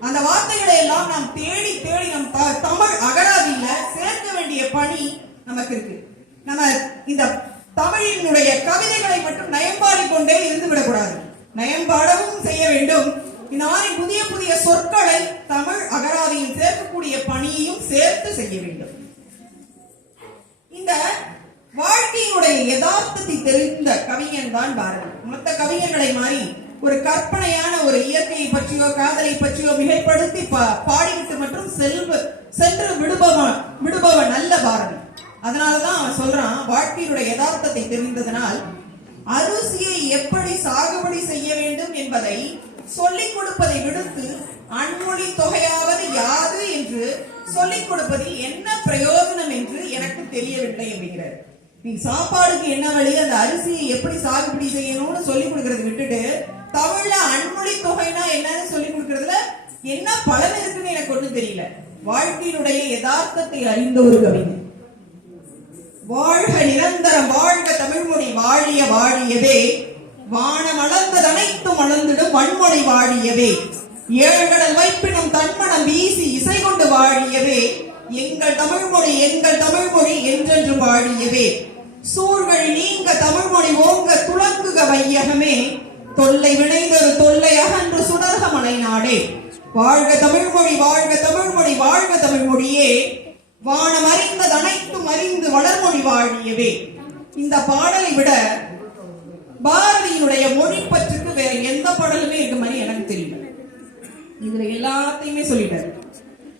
அந்த வார்த்தைகளை எல்லாம் நாம் தேடி நம் தமிழ் அகராதியில சேர்க்க வேண்டிய பணி நமக்கு இருக்கு. நம்ம இந்த தமிழினுடைய கவிதைகளை மட்டும் நயம்பாடிக்கொண்டே இருந்து விடக்கூடாது, நயம்பாடவும் செய்ய வேண்டும். இந்த மாதிரி புதிய புதிய சொற்களை தமிழ் அகராதியில் சேர்க்கக்கூடிய பணியையும் சேர்த்து செய்ய வேண்டும். இந்த வாழ்க்கையினுடைய யதார்த்தத்தை தெரிந்த கவிஞன் தான் பாரதி. மற்ற கவிஞர்களை மாறி ஒரு கற்பனையான ஒரு இயற்கையை பற்றியோ காதலை பற்றியோ மிகைப்படுத்தி பாடிவிட்டு மற்றும் சென்று விடுபவன் நல்ல பாரதி. அதனாலதான் அவன் சொல்றான், வாழ்க்கையினுடைய யதார்த்தத்தை தெரிந்ததனால் அரிசியை எப்படி சாகுபடி செய்ய வேண்டும் என்பதை சொல்லிக் கொடுப்பதை விடுத்து அன்மொழி தொகையாவது யாது என்று சொல்லிக் கொடுப்பதில் என்ன பிரயோஜனம் என்று எனக்கு தெரியவில்லை அப்படிங்கிறார். நீ சாப்பாடுக்கு என்ன வழி, அந்த அரிசியை எப்படி சாகுபடி செய்யணும்னு சொல்லிக் கொடுக்கறத விட்டுட்டு தமிழ்ல அன்மொழி தொகைனா என்னன்னு சொல்லிக் கொடுக்கறதுல என்ன பலன் இருக்குன்னு எனக்கு ஒன்றும் தெரியல. வாழ்க்கையினுடைய யதார்த்தத்தை அறிந்த ஒரு கவிஞர். வாழ்க நிரந்தரம் வாழ்க தமிழ்மொழி வாழிய வாழியவே, வானம் அளந்தது அனைத்தும் அளந்திடும் வன்மொழி வாழியவே, ஏழ்கடல் வைப்பினும் தன்மணம் வீசி இசை கொண்டு வாழியவே, எங்கள் தமிழ்மொழி என்றென்று வாழியவே, சூழ்கள் நீங்க தமிழ்மொழி ஓங்க துளங்குக வையகமே, தொல்லை வினைந்தொரு தொல்லை அகன்று சுடர்க மலை நாடே, வாழ்க தமிழ்மொழி வாழ்க தமிழ்மொழியே, வானம் அறிந்தது அனைத்தும் அறிந்து வளர்மொழி வாழியவே. இந்த பாடலை விட பாரதியினுடைய மொழி பற்றுக்கு வேற எந்த பாடலுமே இருக்க மாதிரி எனக்கு தெரியல. இதுல எல்லாத்தையுமே சொல்லிட்டாரு.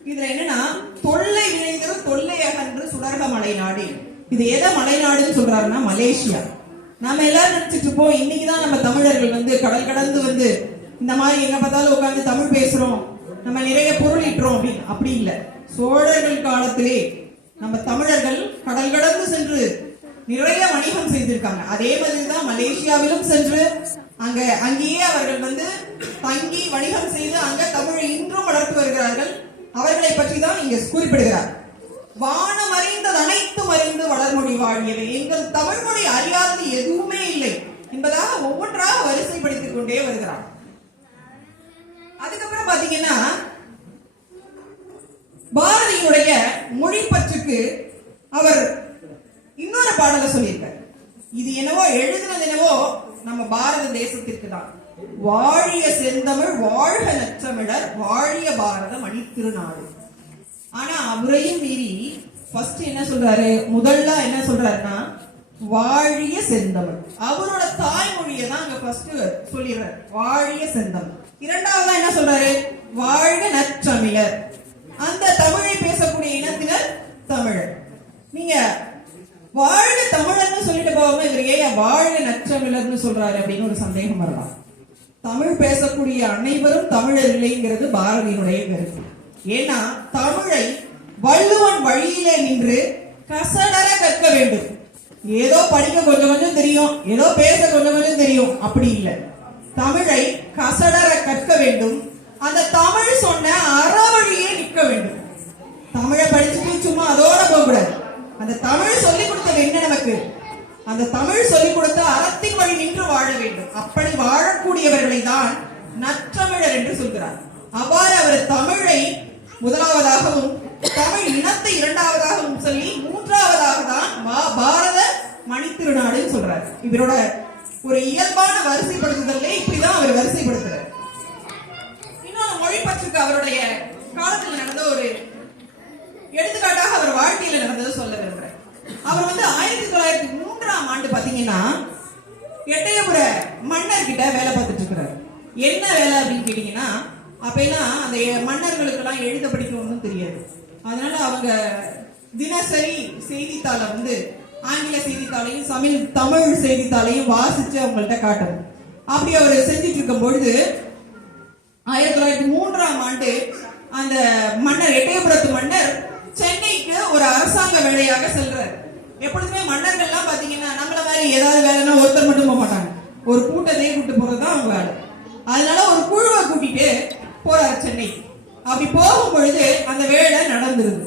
இதுல என்னன்னா, தொல்லை விளைந்தது தொல்லை அகன்று சுடர்க மலை நாடு. இது எதை மலைநாடுன்னு சொல்றாருன்னா மலேசியா. நாம எல்லாரும் நினைச்சிட்டு இருப்போம், இன்னைக்குதான் நம்ம தமிழர்கள் வந்து கடல் கடந்து வந்து இந்த மாதிரி எங்க பார்த்தாலும் உட்காந்து தமிழ் பேசுறோம், நம்ம நிறைய பொருள் ஈட்டுறோம் அப்படின்னு. அப்படி இல்ல, சோழர்கள் காலத்திலே நம்ம தமிழர்கள் கடல் கடந்து சென்று நிறைய வணிகம் செய்திருக்காங்க. அதே மாதிரிதான் மலேசியாவிலும் சென்று அங்கேயே அவர்கள் வந்து தங்கி வணிகம் செய்து அங்க தமிழை இன்றும் வளர்த்து வருகிறார்கள். அவர்களை பற்றி தான் இங்க குறிப்பிடுகிறார். வானம் அறிந்தது அனைத்தும் அறிந்து வளர்மொழி வாழியவை, எங்கள் தமிழ்மொழி அறியாதது எதுவுமே இல்லை என்பதாக ஒவ்வொன்றாக வரிசைப்படுத்திக் கொண்டே வருகிறார். அதுக்கப்புறம் பாத்தீங்கன்னா, பாரதியுடைய மொழி பற்றுக்கு அவர் இன்னொரு பாடலை சொல்லியிருக்கார். இது என்னவோ எழுதுனது என்னவோ நம்ம பாரத தேசத்திற்கு தான். வாழிய செந்தமிழ் வாழ்க நற்றமிழர் வாழிய பாரத மணி திருநாடு. ஆனா அவரையும் மீறி ஃபர்ஸ்ட் என்ன சொல்றாரு, முதல்ல என்ன சொல்றாருன்னா வாழிய செந்தமிழ். அவரோட தாய்மொழியை தான் அங்க ஃபர்ஸ்ட் சொல்லிடுறாரு, வாழிய செந்தமிழ். இரண்டாவதா என்ன சொல்றாரு, வாழ்க நற்றமிழர். அந்த தமிழை பேசக்கூடிய இனத்தினர் தமிழர். நீங்க வாழ்க தமிழர்னு சொல்லிட்டு போகாம இவர் ஏன் வாழ்க நற்றமிழர்னு சொல்றாரு அப்படின்னு ஒரு சந்தேகம் வரலாம். தமிழ் பேசக்கூடிய அனைவரும் தமிழர் இல்லைங்கிறது பாரதியினுடைய கருத்து. ஏன்னா தமிழை வள்ளுவன் வழியிலே நின்று கசடர கற்க வேண்டும். ஏதோ படிக்க கொஞ்சம் கொஞ்சம் தெரியும், ஏதோ பேச கொஞ்சம் கொஞ்சம் தெரியும், அப்படி இல்லை. தமிழை கசடர கற்க வேண்டும். அந்த தமிழ் சொன்ன அறவழியே நிற்க வேண்டும். தமிழை படிச்சுட்டு சும்மா அதோட போக கூடாது. அந்த தமிழ் சொல்லிக் கொடுத்தது என்ன நமக்கு, அந்த தமிழ் சொல்லிக் கொடுத்த அறத்தின் வழி நின்று வாழ வேண்டும். அப்படி வாழக்கூடியவர்களை தான் நற்றமிழர் என்று சொல்கிறார். அவ்வாறு அவர் தமிழை முதலாவதாகவும் தமிழ் இனத்தை இரண்டாவதாகவும் சொல்லி மூன்றாவதாக தான் பாரத மணித்திருநாடுன்னு சொல்றாரு. இவரோட ஒரு இயல்பான வரிசைப்படுத்துதலே இப்படிதான் அவர் வரிசைப்படுத்துறார். இன்னொரு மொழி பற்றுக்கு அவருடைய காலத்தில் நடந்த ஒரு எடுத்துக்காட்டாக அவர் வாழ்க்கையில நடந்தது சொல்ல விரும்புறார். அவர் வந்து 1903ஆம் ஆண்டு பாத்தீங்கன்னா எட்டயபுர மன்னர் கிட்ட வேலை பார்த்துட்டு இருக்கிறார். என்ன வேலை அப்படின்னு கேட்டீங்கன்னா, அப்பெல்லாம் அந்த மன்னர்களுக்கு எல்லாம் எழுத படிக்க ஒன்றும் தெரியாது. அதனால அவங்க தினசரி செய்தித்தாளை வந்து ஆங்கில செய்தித்தாளையும் தமிழ் செய்தித்தாளையும் வாசிச்சு அவங்கள்ட்ட காட்டணும். அப்படி அவர் செஞ்சிட்டு இருக்கும் பொழுது 1903ஆம் ஆண்டு அந்த மன்னர் எட்டயபுரத்து மன்னர் சென்னைக்கு ஒரு அரசாங்க வேலையாக செல்றார். எப்பொழுதுமே மன்னர்கள்லாம் பாத்தீங்கன்னா நம்மள மாதிரி ஏதாவது வேலைன்னா ஒருத்தர் மட்டும் போக மாட்டாங்க, ஒரு கூட்டத்தையே கூட்டு போறதுதான் அவங்க வேலை. அதனால ஒரு குழுவை கூட்டிட்டு போறாரு சென்னை. அப்படி போகும் பொழுது அந்த வேலை நடந்துருது.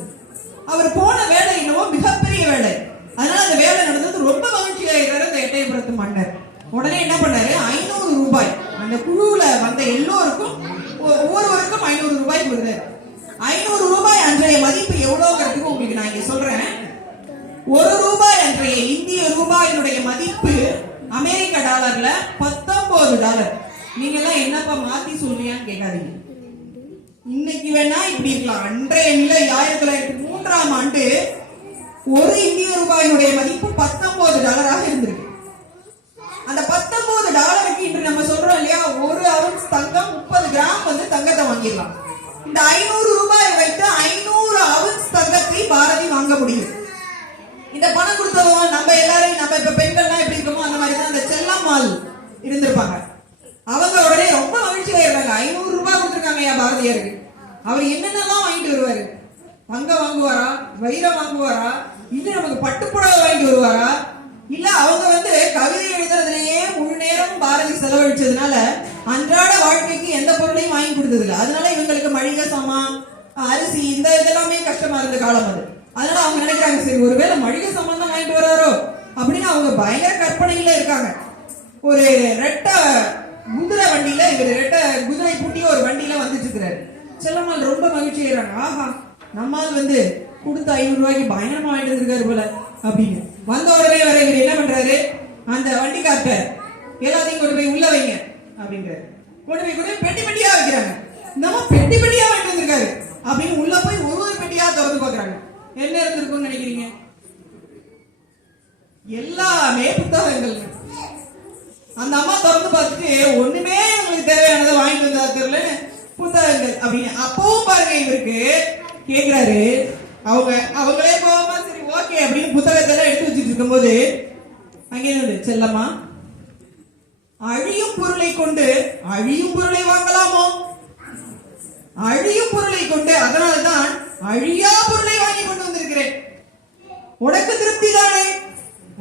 அவர் போன வேலை என்னவோ மிகப்பெரிய வேலை. அதனால அந்த வேலை நடந்தது ரொம்ப மகிழ்ச்சியாகிறாரு அந்த எட்டயபுரத்து மன்னர். உடனே என்ன பண்ணாரு, 500 ரூபாய் அந்த குழுவுல வந்த எல்லோருக்கும் ஒவ்வொருவருக்கும் 500 ரூபாய் கொடுத்தாரு. 500 ரூபாய் அன்றைய மதிப்பு எவ்வளவுங்கிறதுக்கு உங்களுக்கு நான் இங்க சொல்றேன். 1 ரூபாய் அன்றைய இந்திய ரூபாயினுடைய மதிப்பு அமெரிக்க டாலர்ல $19. நீங்க எல்லாம் என்னப்பா மாத்தி சொல்றியான்னு கேட்காதீங்க. இன்னைக்கு வேணா இப்படி இருக்கலாம். அன்றைய நிலை 1903ஆம் ஆண்டு ஒரு இந்திய ரூபாயினுடைய மதிப்பு $19 இருந்திருக்கு. அந்த $19 இன்று நம்ம சொல்றோம் இல்லையா, ஒரு அவுன்ஸ் தங்கம் 30 கிராம் வந்து தங்கத்தை வாங்கிடலாம். இந்த 500 ரூபாய் வைத்து 500 அவுன்ஸ் தங்கத்தை பாரதி வாங்க முடியும். இருப்பாங்க. அவங்க உடனே ரொம்ப மகிழ்ச்சியா இருக்காங்க. 500 ரூபாய் கொடுத்துருக்காங்க ஐயா பாரதியாருக்கு. அவர் என்னென்னலாம் வாங்கிட்டு வருவாரு? தங்கம் வாங்குவாரா, வைரம் வாங்குவாரா, இல்ல நமக்கு பட்டுப்புடவை வாங்கிட்டு வருவாரா, இல்ல அவங்க வந்து கவிதை எழுதுறதுலயே முழு நேரம் பாரதி செலவழிச்சதுனால அன்றாட வாழ்க்கைக்கு எந்த பொருளையும் வாங்கி கொடுத்தது இல்லை. அதனால இவங்களுக்கு மளிகை சாமான், அரிசி இந்த இதெல்லாமே கஷ்டமா இருந்த காலம் அது. அதனால அவங்க நினைக்கிறாங்க, சரி ஒருவேளை மளிகை சாமான் தான் வாங்கிட்டு வராரோ அப்படின்னு அவங்க பயங்கர கற்பனையில இருக்காங்க. ஒரு ரெட்டை குதிரை வண்டியில இவர் ரெட்டை குதிரை பூட்டி ஒரு வண்டியில வந்துட்டு இருக்கிறாரு. செல்லம்மாள் ரொம்ப மகிழ்ச்சி ஆயிடுறாங்க. ஆஹா, நம்மால் வந்து கொடுத்த 500 ரூபாய்க்கு பயங்கரமா வாங்கிட்டு இருக்காரு போல அப்படின்னு. வந்த உடனே வர இவர் என்ன பண்றாரு, அந்த வண்டிக்கார்ட்ட எல்லாத்தையும் கொண்டு போய் உள்ள வைங்க அப்படின்றாரு. கொண்டு போய் பெட்டி பெட்டியா வைக்கிறாங்க. நம்ம பெட்டி பெட்டியா வாங்கிட்டு வந்திருக்காரு அப்படின்னு உள்ள போய் ஒரு பெட்டியா திறந்து பாக்குறாங்க. என்ன இருந்திருக்கும்னு நினைக்கிறீங்க? எல்லாமே புத்தகங்கள். அந்த அம்மா திறந்து பார்த்துட்டு ஒண்ணுமே உங்களுக்கு தேவையானதை வாங்கிட்டு வந்தா தெரியல, புத்தகங்கள் அப்படின்னு. அப்பவும் பாருங்க இவருக்கு கேக்குறாரு. அவங்களே போகாம சரி ஓகே அப்படின்னு புத்தகத்தை எல்லாம் எடுத்து வச்சுட்டு இருக்கும் போது அங்கே செல்லம்மா, அழியும் பொருளை கொண்டு அழியும் பொருளை வாங்கலாமோ? அழியும் பொருளை கொண்டு அதனால்தான் அழியா பொருளை வாங்கி கொண்டு வந்திருக்கிறேன். உனக்கு திருப்தி தானே?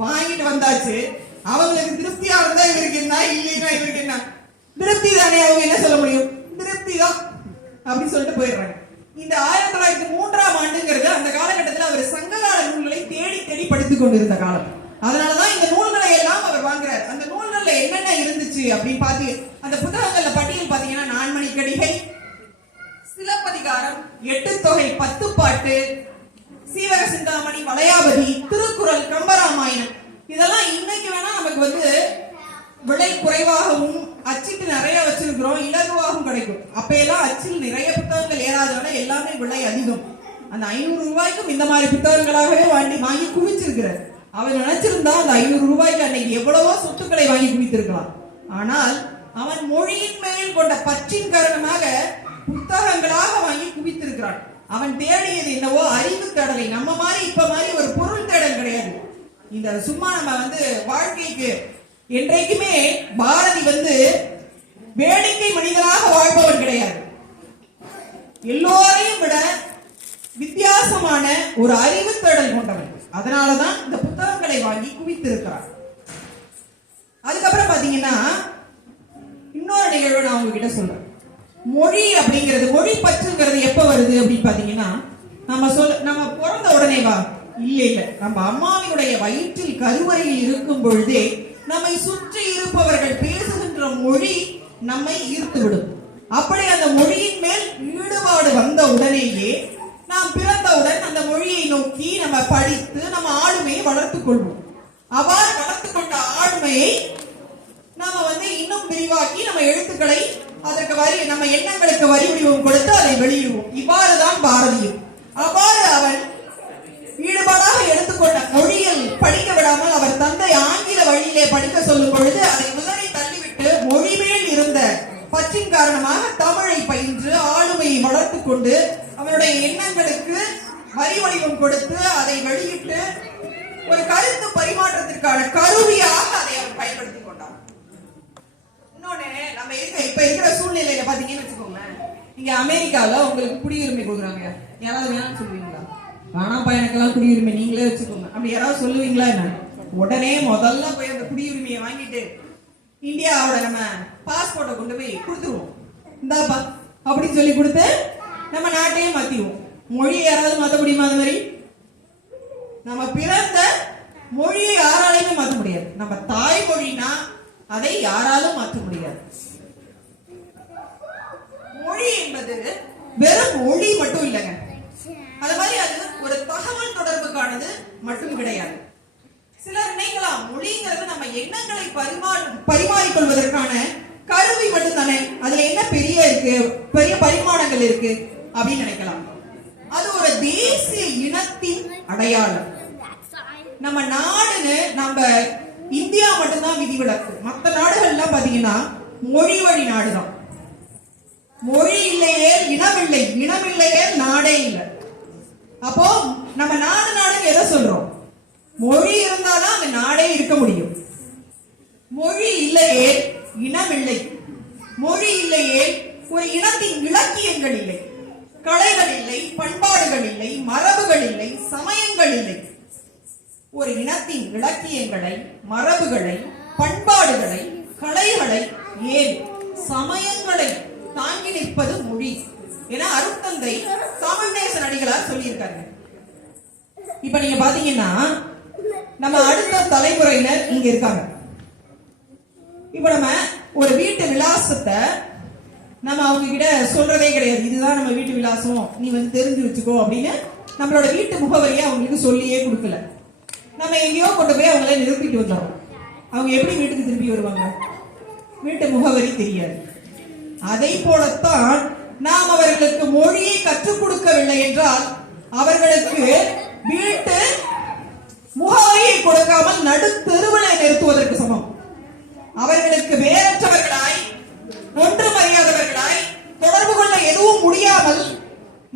வாங்கிட்டு வந்தாச்சு. அவங்களுக்கு திருப்தியா இருந்தா இவருக்கு என்ன, இல்லைன்னா இவருக்கு என்ன? திருப்தி தானே. அவங்க என்ன சொல்ல முடியும்? திருப்தி தான் அப்படின்னு சொல்லிட்டு போயிடுறாங்க. இந்த 1903ஆம் ஆண்டுங்கிறது அந்த காலகட்டத்தில் அவர் சங்ககால நூல்களை தேடி தேடி படித்துக் கொண்டிருந்த காலம். அதனாலதான் இந்த நூல்களை எல்லாம் அவர் வாங்குறாரு. அந்த நூல்கள்ல என்னென்ன இருந்துச்சு அப்படின்னு பாத்தீங்க, அந்த புத்தகங்கள்ல பட்டியல் பாத்தீங்கன்னா 4 மணிக்கடிகை, சிலப்பதிகாரம், 8 தொகை, 10 பாட்டு, சீவக சிந்தாமணி, வளையாபதி, திருக்குறள், கம்பராமாயணம். இதெல்லாம் இன்னைக்கு வேணா நமக்கு வந்து விலை குறைவாகவும் அச்சிட்டு நிறைய வச்சிருக்கிறோம், இலகுவாகவும் கிடைக்கும். அப்ப எல்லாம் அச்சில் நிறைய புத்தகங்கள் ஏறாதவன எல்லாமே விலை அதிகம். அந்த 500 ரூபாய்க்கும் இந்த மாதிரி புத்தகங்களாகவே வாங்கி குவிச்சிருக்கிறார். அவர் நினைச்சிருந்தா அந்த 500 ரூபாய்க்கு அன்னைக்கு எவ்வளவோ சொத்துக்களை வாங்கி குவித்திருக்கலாம். ஆனால் அவன் மொழியின் மேல் கொண்ட பற்றின் காரணமாக புத்தகங்களாக வாங்கி குவித்திருக்கிறான். அவன் தேடியது என்னவோ அறிவு தேடலை. நம்ம மாதிரி இப்ப மாதிரி ஒரு பொருள் தேடல் கிடையாது. இந்த சும்மா நம்ம வந்து வாழ்க்கைக்கு என்றைக்குமே பாரதி வந்து வேடிக்கை மனிதனாக வாழ்பவன் கிடையாது. எல்லோரையும் விட வித்தியாசமான ஒரு அறிவு தேடல் கொண்டவன். அதனாலதான் இந்த புத்தகங்களை வாங்கி குவித்திருக்கிறார். அதுக்கப்புறம் பாத்தீங்கன்னா இன்னொரு நிகழ்வு நான் உங்ககிட்ட சொல்றேன். மொழி அப்படிங்கிறது, மொழி பற்றுங்கிறது எப்ப வருது அப்படின்னு பாத்தீங்கன்னா, நம்ம பிறந்த உடனே வா இல்ல நம்ம அம்மாவினுடைய வயிற்றில் கருவறையில் இருக்கும் பொழுதே நம்மை சுற்றி இருப்பவர்கள் பேசுகின்ற மொழி நம்மை ஈர்த்துவிடும். அப்படி அந்த மொழியின் மேல் ஈடுபாடு வந்த உடனேயே நாம் பிறந்தவுடன் அந்த மொழியை நோக்கி நம்ம படித்து நம்ம ஆளுமையை வளர்த்துக் கொள்வோம். அவ்வாறு வளர்த்து கொண்ட ஆளுமையை நாம வந்து இன்னும் விரிவாக்கி நம்ம எழுத்துக்களை அதற்கு நம்ம எண்ணங்களுக்கு வரி வடிவம் கொடுத்து அதை வெளியிடுவோம். இவ்வாறுதான் பாரதியும். அவ்வாறு அவன் ஈடுபாடாக எடுத்துக்கொண்ட மொழியில் படிக்க விடாமல் அவர் தந்தை ஆங்கில வழியிலே படிக்க சொல்லும் பொழுது அதை முதலை தள்ளிவிட்டு மொழி மேல் இருந்த பற்றின் காரணமாக தமிழை பயின்று ஆளுமையை வளர்த்து கொண்டு அவனுடைய எண்ணங்களுக்கு வரி வடிவம் கொடுத்து அதை வெளியிட்டு ஒரு கருத்து பரிமாற்றத்திற்கான கருவியாக அதை அவர் பயன்படுத்திக் கொண்டார். இன்னொன்னு, நம்ம இப்ப இருக்கிற சூழ்நிலையில பாத்தீங்கன்னு வச்சுக்கோங்க, இங்க அமெரிக்கால உங்களுக்கு குடியுரிமை கொடுக்குறாங்க. யாராவது வேணாம்னு சொல்லுவீங்களா? வேணாம் பையனுக்கெல்லாம் குடியுரிமை நீங்களே வச்சுக்கோங்க அப்படி யாராவது சொல்லுவீங்களா? என்ன உடனே முதல்ல போய் அந்த குடியுரிமையை வாங்கிட்டு இந்தியாவோட நம்ம பாஸ்போர்ட்டை கொண்டு போய் கொடுத்துருவோம். இந்தாப்பா அப்படின்னு சொல்லி கொடுத்து நம்ம நாட்டையே மாத்திடுவோம். மொழியை யாராவது மாற்ற முடியுமா? அது மாதிரி நம்ம பிறந்த மொழியை யாராலையுமே மாற்ற முடியாது. நம்ம தாய்மொழினா அதை யாராலும் மாற்ற முடியாது. மொழி என்பது வெறும் மொழி மட்டும் இல்லைங்க. அது மாதிரி அது ஒரு தகவல் தொடர்புக்கானது மட்டும் கிடையாது. சிலர் நினைக்கலாம் மொழிங்கிறது நம்ம எண்ணங்களை பரிமாறிக்கொள்வதற்கான கருவி மட்டும் தானே, அதுல என்ன பெரிய பரிமாணங்கள் இருக்கு அப்படின்னு நினைக்கலாம். அது ஒரு தேசிய இனத்தின் அடையாளம். நம்ம நாடுன்னு நம்ம இந்தியா மட்டும்தான் விதிவிலக்கு. மற்ற நாடுகள்லாம் பாத்தீங்கன்னா மொழி வழி நாடுதான். மொழி இல்லையே இனம் இல்லை, இனம் இல்லையே நாடே இல்லை. அப்போ நம்ம நாடுன்னு எதை சொல்றோம்? மொழி இருந்தாதான் அந்த நாடே இருக்க முடியும். மொழி இல்லையே இனம் இல்லை, மொழி இல்லையே ஒரு இனத்தின் இலக்கியங்கள் இல்லை, கலைகள் இல்லை, பண்பாடுகள் இல்லை, மரபுகள் இல்லை, சமயங்கள் இல்லை. ஒரு இனத்தின் இலக்கியங்களை, மரபுகளை, பண்பாடுகளை, கலைகளை, ஏன் சமயங்களை தாங்கி நிற்பது மொழி என அருட்தந்தை தமிழ்நேசன் அடிகளார் சொல்லியிருக்காங்க. இப்ப நீங்க பாத்தீங்கன்னா நம்ம அடுத்த தலைமுறையினர் இங்க இருக்காங்க. இப்ப நம்ம ஒரு வீட்டு விலாசத்தை நம்ம அவங்க கிட்ட சொல்றதே கிடையாது. இதுதான் நம்ம வீட்டு விலாசம், நீ வந்து தெரிஞ்சு வச்சுக்கோ அப்படின்னு நம்மளோட வீட்டு முகவரியை அவங்களுக்கு சொல்லியே கொடுக்கல. நம்ம எங்கேயோ கொண்டு போய் அவங்கள நிரூபிட்டு வந்தோம். அவங்க எப்படி வீட்டுக்கு திரும்பி வருவாங்க? வீட்டு முகவரி தெரியாது. அதை போலத்தான் நாம் அவர்களுக்கு மொழியை கற்றுக் கொடுக்கவில்லை என்றால் அவர்களுக்கு வீட்டு முகவரியை கொடுக்காமல் நடு தெருவிலை நிறுத்துவதற்கு சமம். அவர்களுக்கு வேறற்றவர்களாய், ஒன்றும் அறியாதவர்களாய், தொடர்பு கொள்ள எதுவும் முடியாமல்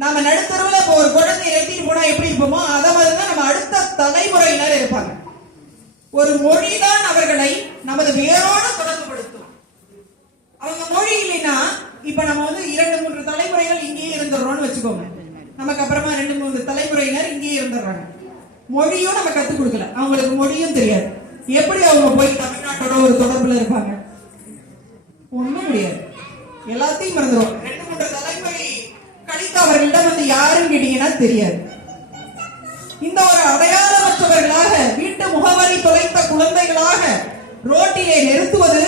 நாம நடுத்தருவில் ஒரு குழந்தை நிறுத்திட்டு போனா எப்படி இருப்போமோ அத மாதிரிதான் நம்ம அடுத்த தலைமுறையினர் இருப்பாங்க. ஒரு மொழிதான் அவர்களை நமது வேரோடு தொடர்பு படுத்தும். அவங்க மொழி இல்லைன்னா இப்ப நம்ம வந்து 2-3 தலைமுறைகள் இங்கேயே இருந்துடுறோம்னு வச்சுக்கோங்க. நமக்கு அப்புறமா 2-3 தலைமுறையினர் இங்கேயே இருந்துடுறாங்க. மொழியும் நம்ம கத்துக் கொடுக்கல, அவங்களுக்கு மொழியும் தெரியாது. எப்படி அவங்க போய் தமிழ்நாட்டோட ஒரு தொடர்புல இருப்பாங்க? ஒண்ணும் முடியாது, எல்லாத்தையும் மறந்துடும். 2-3 தலைமுறை கழித்து அவர்களிடம் வந்து யாருன்னு கேட்டீங்கன்னா தெரியாது. இந்த ஒரு அடையாளமற்றவர்களாக, வீட்டு முகவரி தொலைத்த குழந்தைகளாக ரோட்டிலே நிறுத்துவது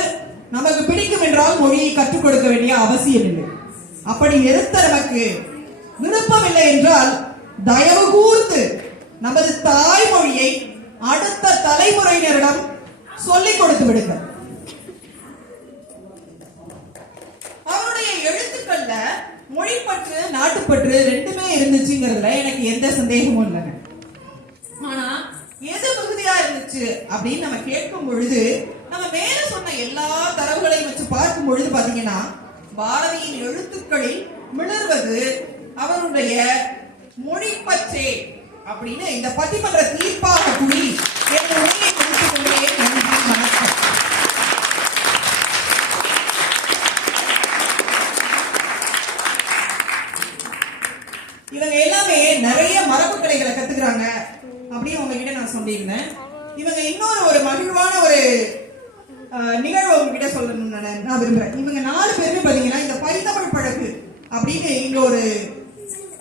நமக்கு பிடிக்கும் என்றால் மொழியை கற்றுக் கொடுக்க வேண்டிய அவசியம் இல்லை. அப்படி நிறுத்த நமக்கு விருப்பம் இல்லை என்றால் தயவு கூர்ந்து நமது தாய்மொழியை அடுத்த தலைமுறையினரிடம் சொல்லிக் கொடுத்து விடுங்க. அவருடைய எழுத்துக்கள்ல மொழிப்பற்று, நாட்டுப்பற்று ரெண்டுமே இருந்துச்சுங்கிறதுல எனக்கு எந்த சந்தேகமும் இல்லைங்க. ஆனா எது மிகுதியா இருந்துச்சு அப்படின்னு நம்ம கேட்கும் பொழுது, நம்ம மேல சொன்ன எல்லா தரவுகளையும் வச்சு பார்க்கும் பொழுது பாத்தீங்கன்னா பாரதியின் எழுத்துக்களில் மிளர்வது அவருடைய மொழிப்பற்றே அப்படின்னு இந்த பட்டிமன்ற தீர்ப்பாக கூறி என் உரையை கொடுத்துக் கொண்டே நன்றி, வணக்கம். இவங்க எல்லாமே நிறைய மரபு கலைகளை கத்துக்கிறாங்க அப்படின்னு உங்ககிட்ட நான் சொல்லியிருந்தேன். இவங்க இன்னொரு ஒரு மகிழ்வான ஒரு நிகழ்வு உங்ககிட்ட சொல்லணும்னு நான் விரும்புறேன். இவங்க 4 பேருமே பாத்தீங்கன்னா இந்த பைந்தமிழ் பழகு அப்படின்னு இங்க ஒரு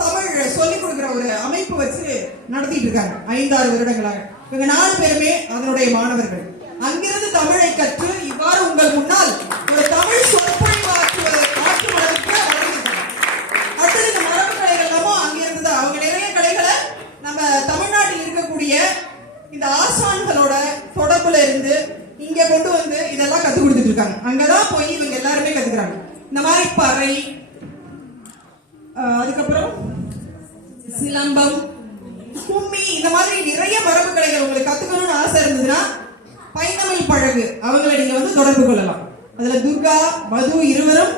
தமிழ் சொல்லிக் கொடுக்கிற ஒரு அமைப்பு வச்சு நடத்திட்டு இருக்காங்க 5-6 வருடங்களாக. இவங்க 4 பேருமே அதனுடைய மாணவர்கள். அங்கிருந்து தமிழை கற்று இவ்வாறு உங்கள் முன்னால் ஒரு தமிழ் சொற்பொழிவு ஆற்றும் அளவுக்கு வளர்ந்துருக்காங்க. அடுத்தது இந்த மரபு கலைகள் எல்லாமும் அங்கிருந்து தான். அவங்க நிறைய கலைகளை நம்ம தமிழ்நாட்டில் இருக்கக்கூடிய இந்த ஆசான்களோட தொடர்புல இருந்து இங்க கொண்டு வந்து இதெல்லாம் கத்து கொடுத்துட்டு இருக்காங்க. அங்கதான் போய் இவங்க எல்லாருமே கத்துக்கிறாங்க. இந்த மாதிரி பறை, அதுக்கப்புறம் சிலம்பம், கும்மி, இந்த மாதிரி நிறைய மரபு கலைகள் உங்களுக்கு கத்துக்கணும்னு ஆசை இருந்ததுன்னா பைந்தமிழ் பழகு அவங்களை நீங்க வந்து தொடர்பு கொள்ளலாம். அதுல துர்கா, மது இருவரும்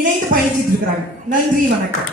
இணைந்து பயணிச்சிட்டு இருக்கிறாங்க. நன்றி, வணக்கம்.